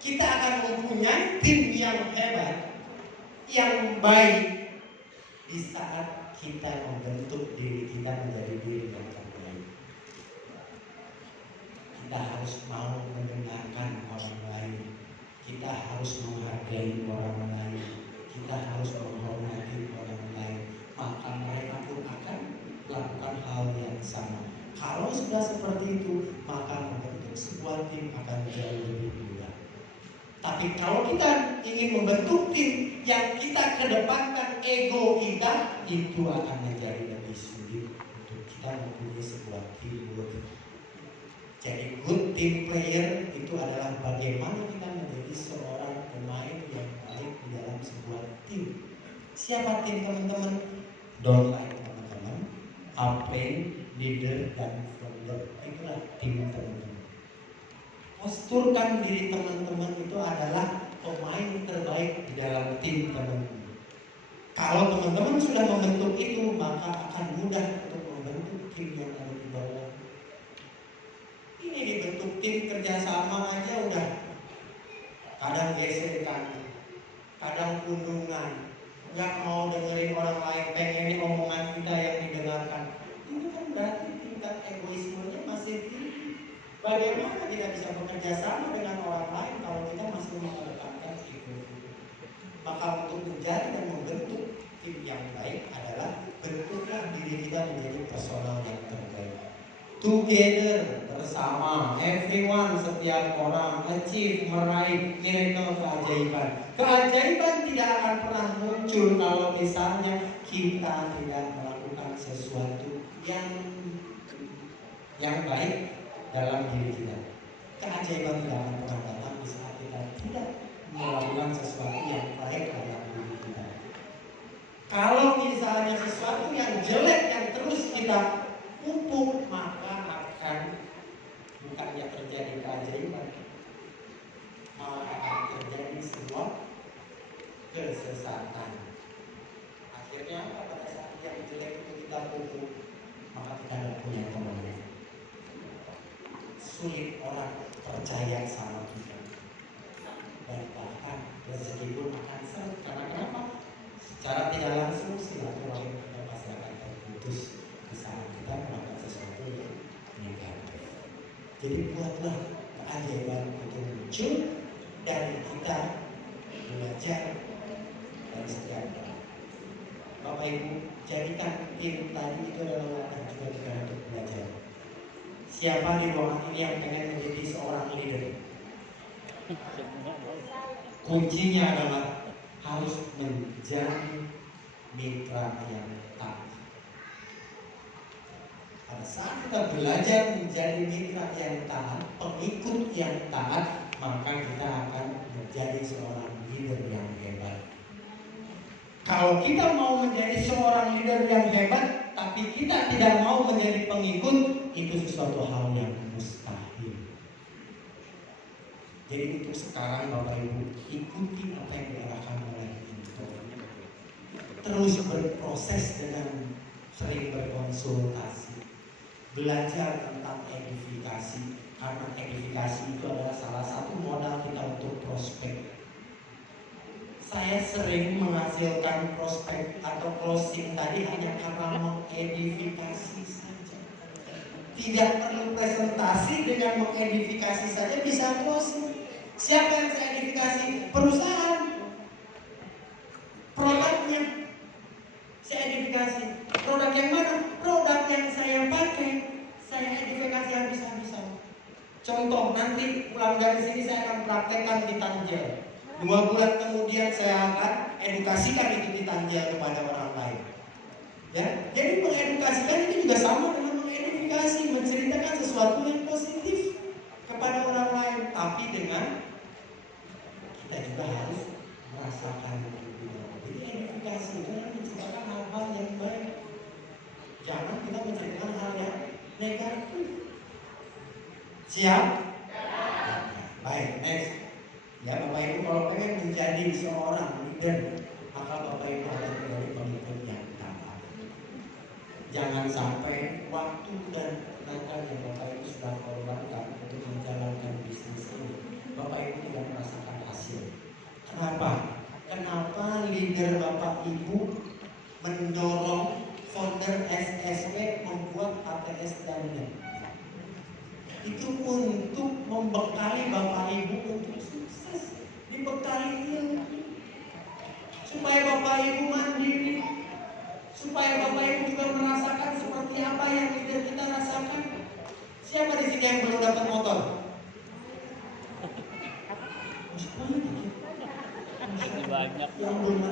kita akan mempunyai tim yang hebat, yang baik di saat kita membentuk diri kita menjadi diri yang terbaik. Kita harus mau mendengarkan orang lain. Kita harus menghargai orang lain. Kita harus menghormati orang lain. Maka mereka pun akan melakukan hal yang sama. Kalau sudah seperti itu, maka membentuk sebuah tim akan jauh lebih mudah. Tapi kalau kita ingin membentuk tim yang kita kedepankan ego kita, itu akan menjadi lebih sulit untuk kita mempunyai sebuah teamwork. Jadi good team player itu adalah bagaimana kita menjadi seorang pemain yang baik di dalam sebuah tim. Siapa tim teman-teman? Downline teman-teman, upline, leader, dan founder. Itulah tim teman-teman. Posturkan diri teman-teman itu adalah pemain terbaik di dalam tim teman-teman. Kalau teman-teman sudah membentuk itu, maka akan mudah untuk membentuk tim yang ada di bawah. Ini dibentuk tim kerjasama aja udah kadang gesekan, kadang kundungan, nggak mau dengerin orang lain, pengen omongan kita yang didengarkan. Itu kan berarti tingkat egoismenya masih tinggi. Bagaimana kita bisa bekerja sama dengan orang lain kalau kita masih mengedepankan ego? Maka untuk menjadi dan membentuk tim yang baik adalah bentuklah diri kita menjadi personal yang terbaik. Together, bersama, everyone, setiap orang achieve, meraih miracle, keajaiban. Keajaiban tidak akan pernah muncul kalau misalnya kita tidak melakukan sesuatu yang baik dalam diri kita. Keajaiban tidak akan pernah datang di saat kita tidak melakukan sesuatu yang baik dalam diri kita. Kalau misalnya sesuatu yang jelek yang terus kita pupuk, maka akan bukannya terjadi keajaiban, malah akan terjadi sebuah kesesatan. Akhirnya apa? Pada saat yang jelek itu kita pupuk, maka kita tidak punya teman. Sulit orang percaya sama kita, dan bahkan rezeki pun akan seret. Karena kenapa? Secara tidak langsung silaturahmi kita pasti akan terputus di saat kita melakukan sesuatu yang negatif. Jadi buatlah keajaiban itu muncul dari kita belajar dari setiap orang. Bapak Ibu, jadikan tim tadi itu adalah wadah juga kita untuk belajar. Siapa di ruangan ini yang pengen menjadi seorang leader? Kuncinya adalah harus menjadi mitra yang taat. Pada saat kita belajar menjadi mitra yang taat, pengikut yang taat, maka kita akan menjadi seorang leader yang hebat. Kalau kita mau menjadi seorang leader yang hebat, tapi kita tidak mau menjadi pengikut, itu sesuatu hal yang mustahil. Jadi untuk sekarang Bapak Ibu, ikuti apa yang diarahkan oleh mentor. Terus berproses dengan sering berkonsultasi. Belajar tentang edifikasi. Karena edifikasi itu adalah salah satu modal kita untuk prospek. Saya sering menghasilkan prospek atau closing tadi hanya karena mengedifikasi saja. Tidak perlu presentasi, dengan mengedifikasi saja bisa closing. Siapa yang saya edifikasi? Perusahaan, produknya. Saya edifikasi. Produk yang mana? Produk yang saya pakai. Saya edifikasi habis-habisan. Contoh, nanti pulang dari sini saya akan praktekkan di Tanjel. 2 bulan kemudian saya akan edukasikan itu di Tanjel kepada orang lain. Ya, jadi mengedukasikan itu juga sama dengan mengedifikasi, menceritakan sesuatu yang positif kepada orang lain, tapi dengan kita juga harus merasakan itu. Jadi edifikasi itu menceritakan hal-hal yang baik. Jangan kita menceritakan hal yang negatif. Siap? Baik, next. Ya Bapak Ibu, kalau pengen menjadi seorang leader, maka Bapak Ibu harus menjadi pengikut yang taat. Jangan sampai waktu dan tenaga yang Bapak Ibu sudah korbankan untuk menjalankan bisnis ini, Bapak Ibu tidak merasakan hasil. Kenapa? Kenapa leader Bapak Ibu mendorong founder SSW membuat ATS Daniel? Itu untuk membekali Bapak Ibu untuk sukses, dibekali ilmu, supaya Bapak Ibu mandiri, supaya Bapak Ibu juga merasakan seperti apa yang leader kita rasakan. Siapa di sini yang belum dapat motor? Banyak. Yang belum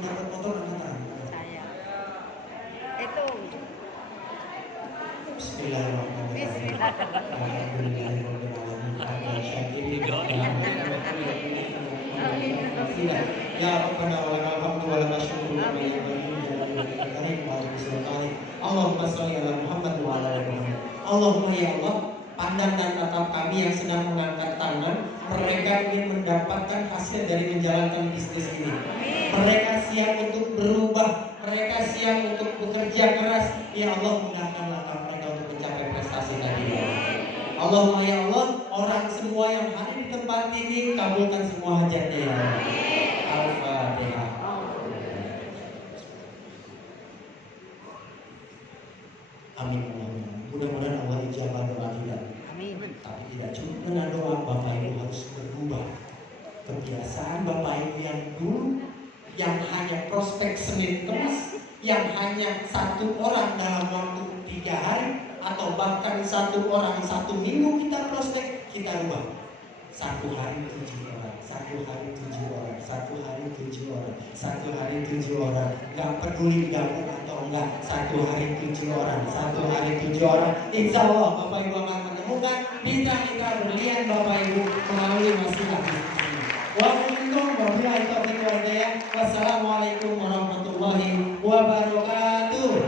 dapat motor angkat tangan. Saya. Itu. Bismillahirrahmanirrahim. Ya Rabbana wa lakal hamdu wa lakal syukru wa Allahumma sholli ala Muhammad wa ala ali Muhammad. Allahumma ya Allah, pandang dan tatap kami yang sedang mengangkat tangan. Mereka ingin mendapatkan hasil dari menjalankan bisnis ini. Mereka siap untuk berubah, mereka siap untuk bekerja keras. Ya Allah, mudahkan langkah mereka untuk mencapai prestasi tadi. Allahumma ya Allah, orang semua yang hadir di tempat ini kabulkan semua hajatnya ya Allah. Al-Fatihah. Amin. Mudah-mudahan Allah ijabah doa kita. Amin. Tapi tidak cukup dengan doa, Bapak Ibu harus berubah. Kebiasaan Bapak Ibu yang dulu, yang hanya prospek Senin Kemis, yang hanya satu orang dalam waktu 3 hari, atau bahkan satu orang 1 minggu kita prospek, kita ubah. 1 hari 7 orang, 1 hari 7 orang, 1 hari 7 orang, 1 hari 7 orang. Gak peduli gabung atau enggak, 1 hari 7 orang, 1 hari 7 orang. Insya Allah Bapak Ibu akan menemukan mitra-mitra berlian Bapak Ibu melalui wasilah ini. Wassalamualaikum warahmatullahi wabarakatuh.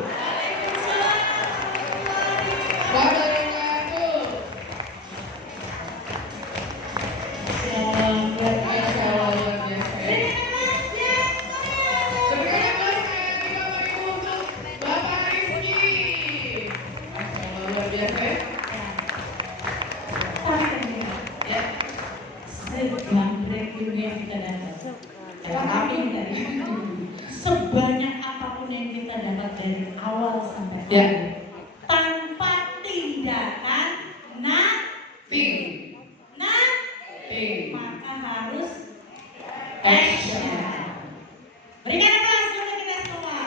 Sebanyak apapun yang kita dapat dari awal sampai Ya. akhir, tanpa tindakan nothing, maka harus action. Berikan aplaus untuk kita semua.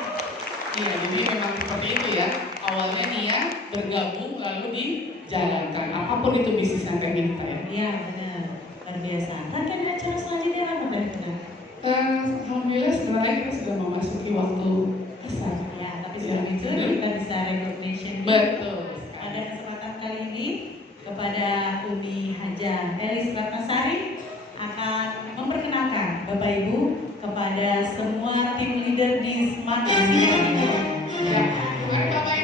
Iya, jadi memang seperti itu ya. Awalnya niat bergabung lalu dijalankan. Apapun itu bisnis yang pengen kita ya. Iya benar, luar biasa. Rekan acara selanjutnya apa benar? Alhamdulillah sebenarnya kita sudah memasuki waktu asar. Ya, tapi sebelum itu kita bisa recognition. Betul. Pada kesempatan kali ini kepada Umi Hajah Elis Ratnasari akan memperkenalkan Bapak Ibu kepada semua tim leader di Smart City. Ya, mari Bapak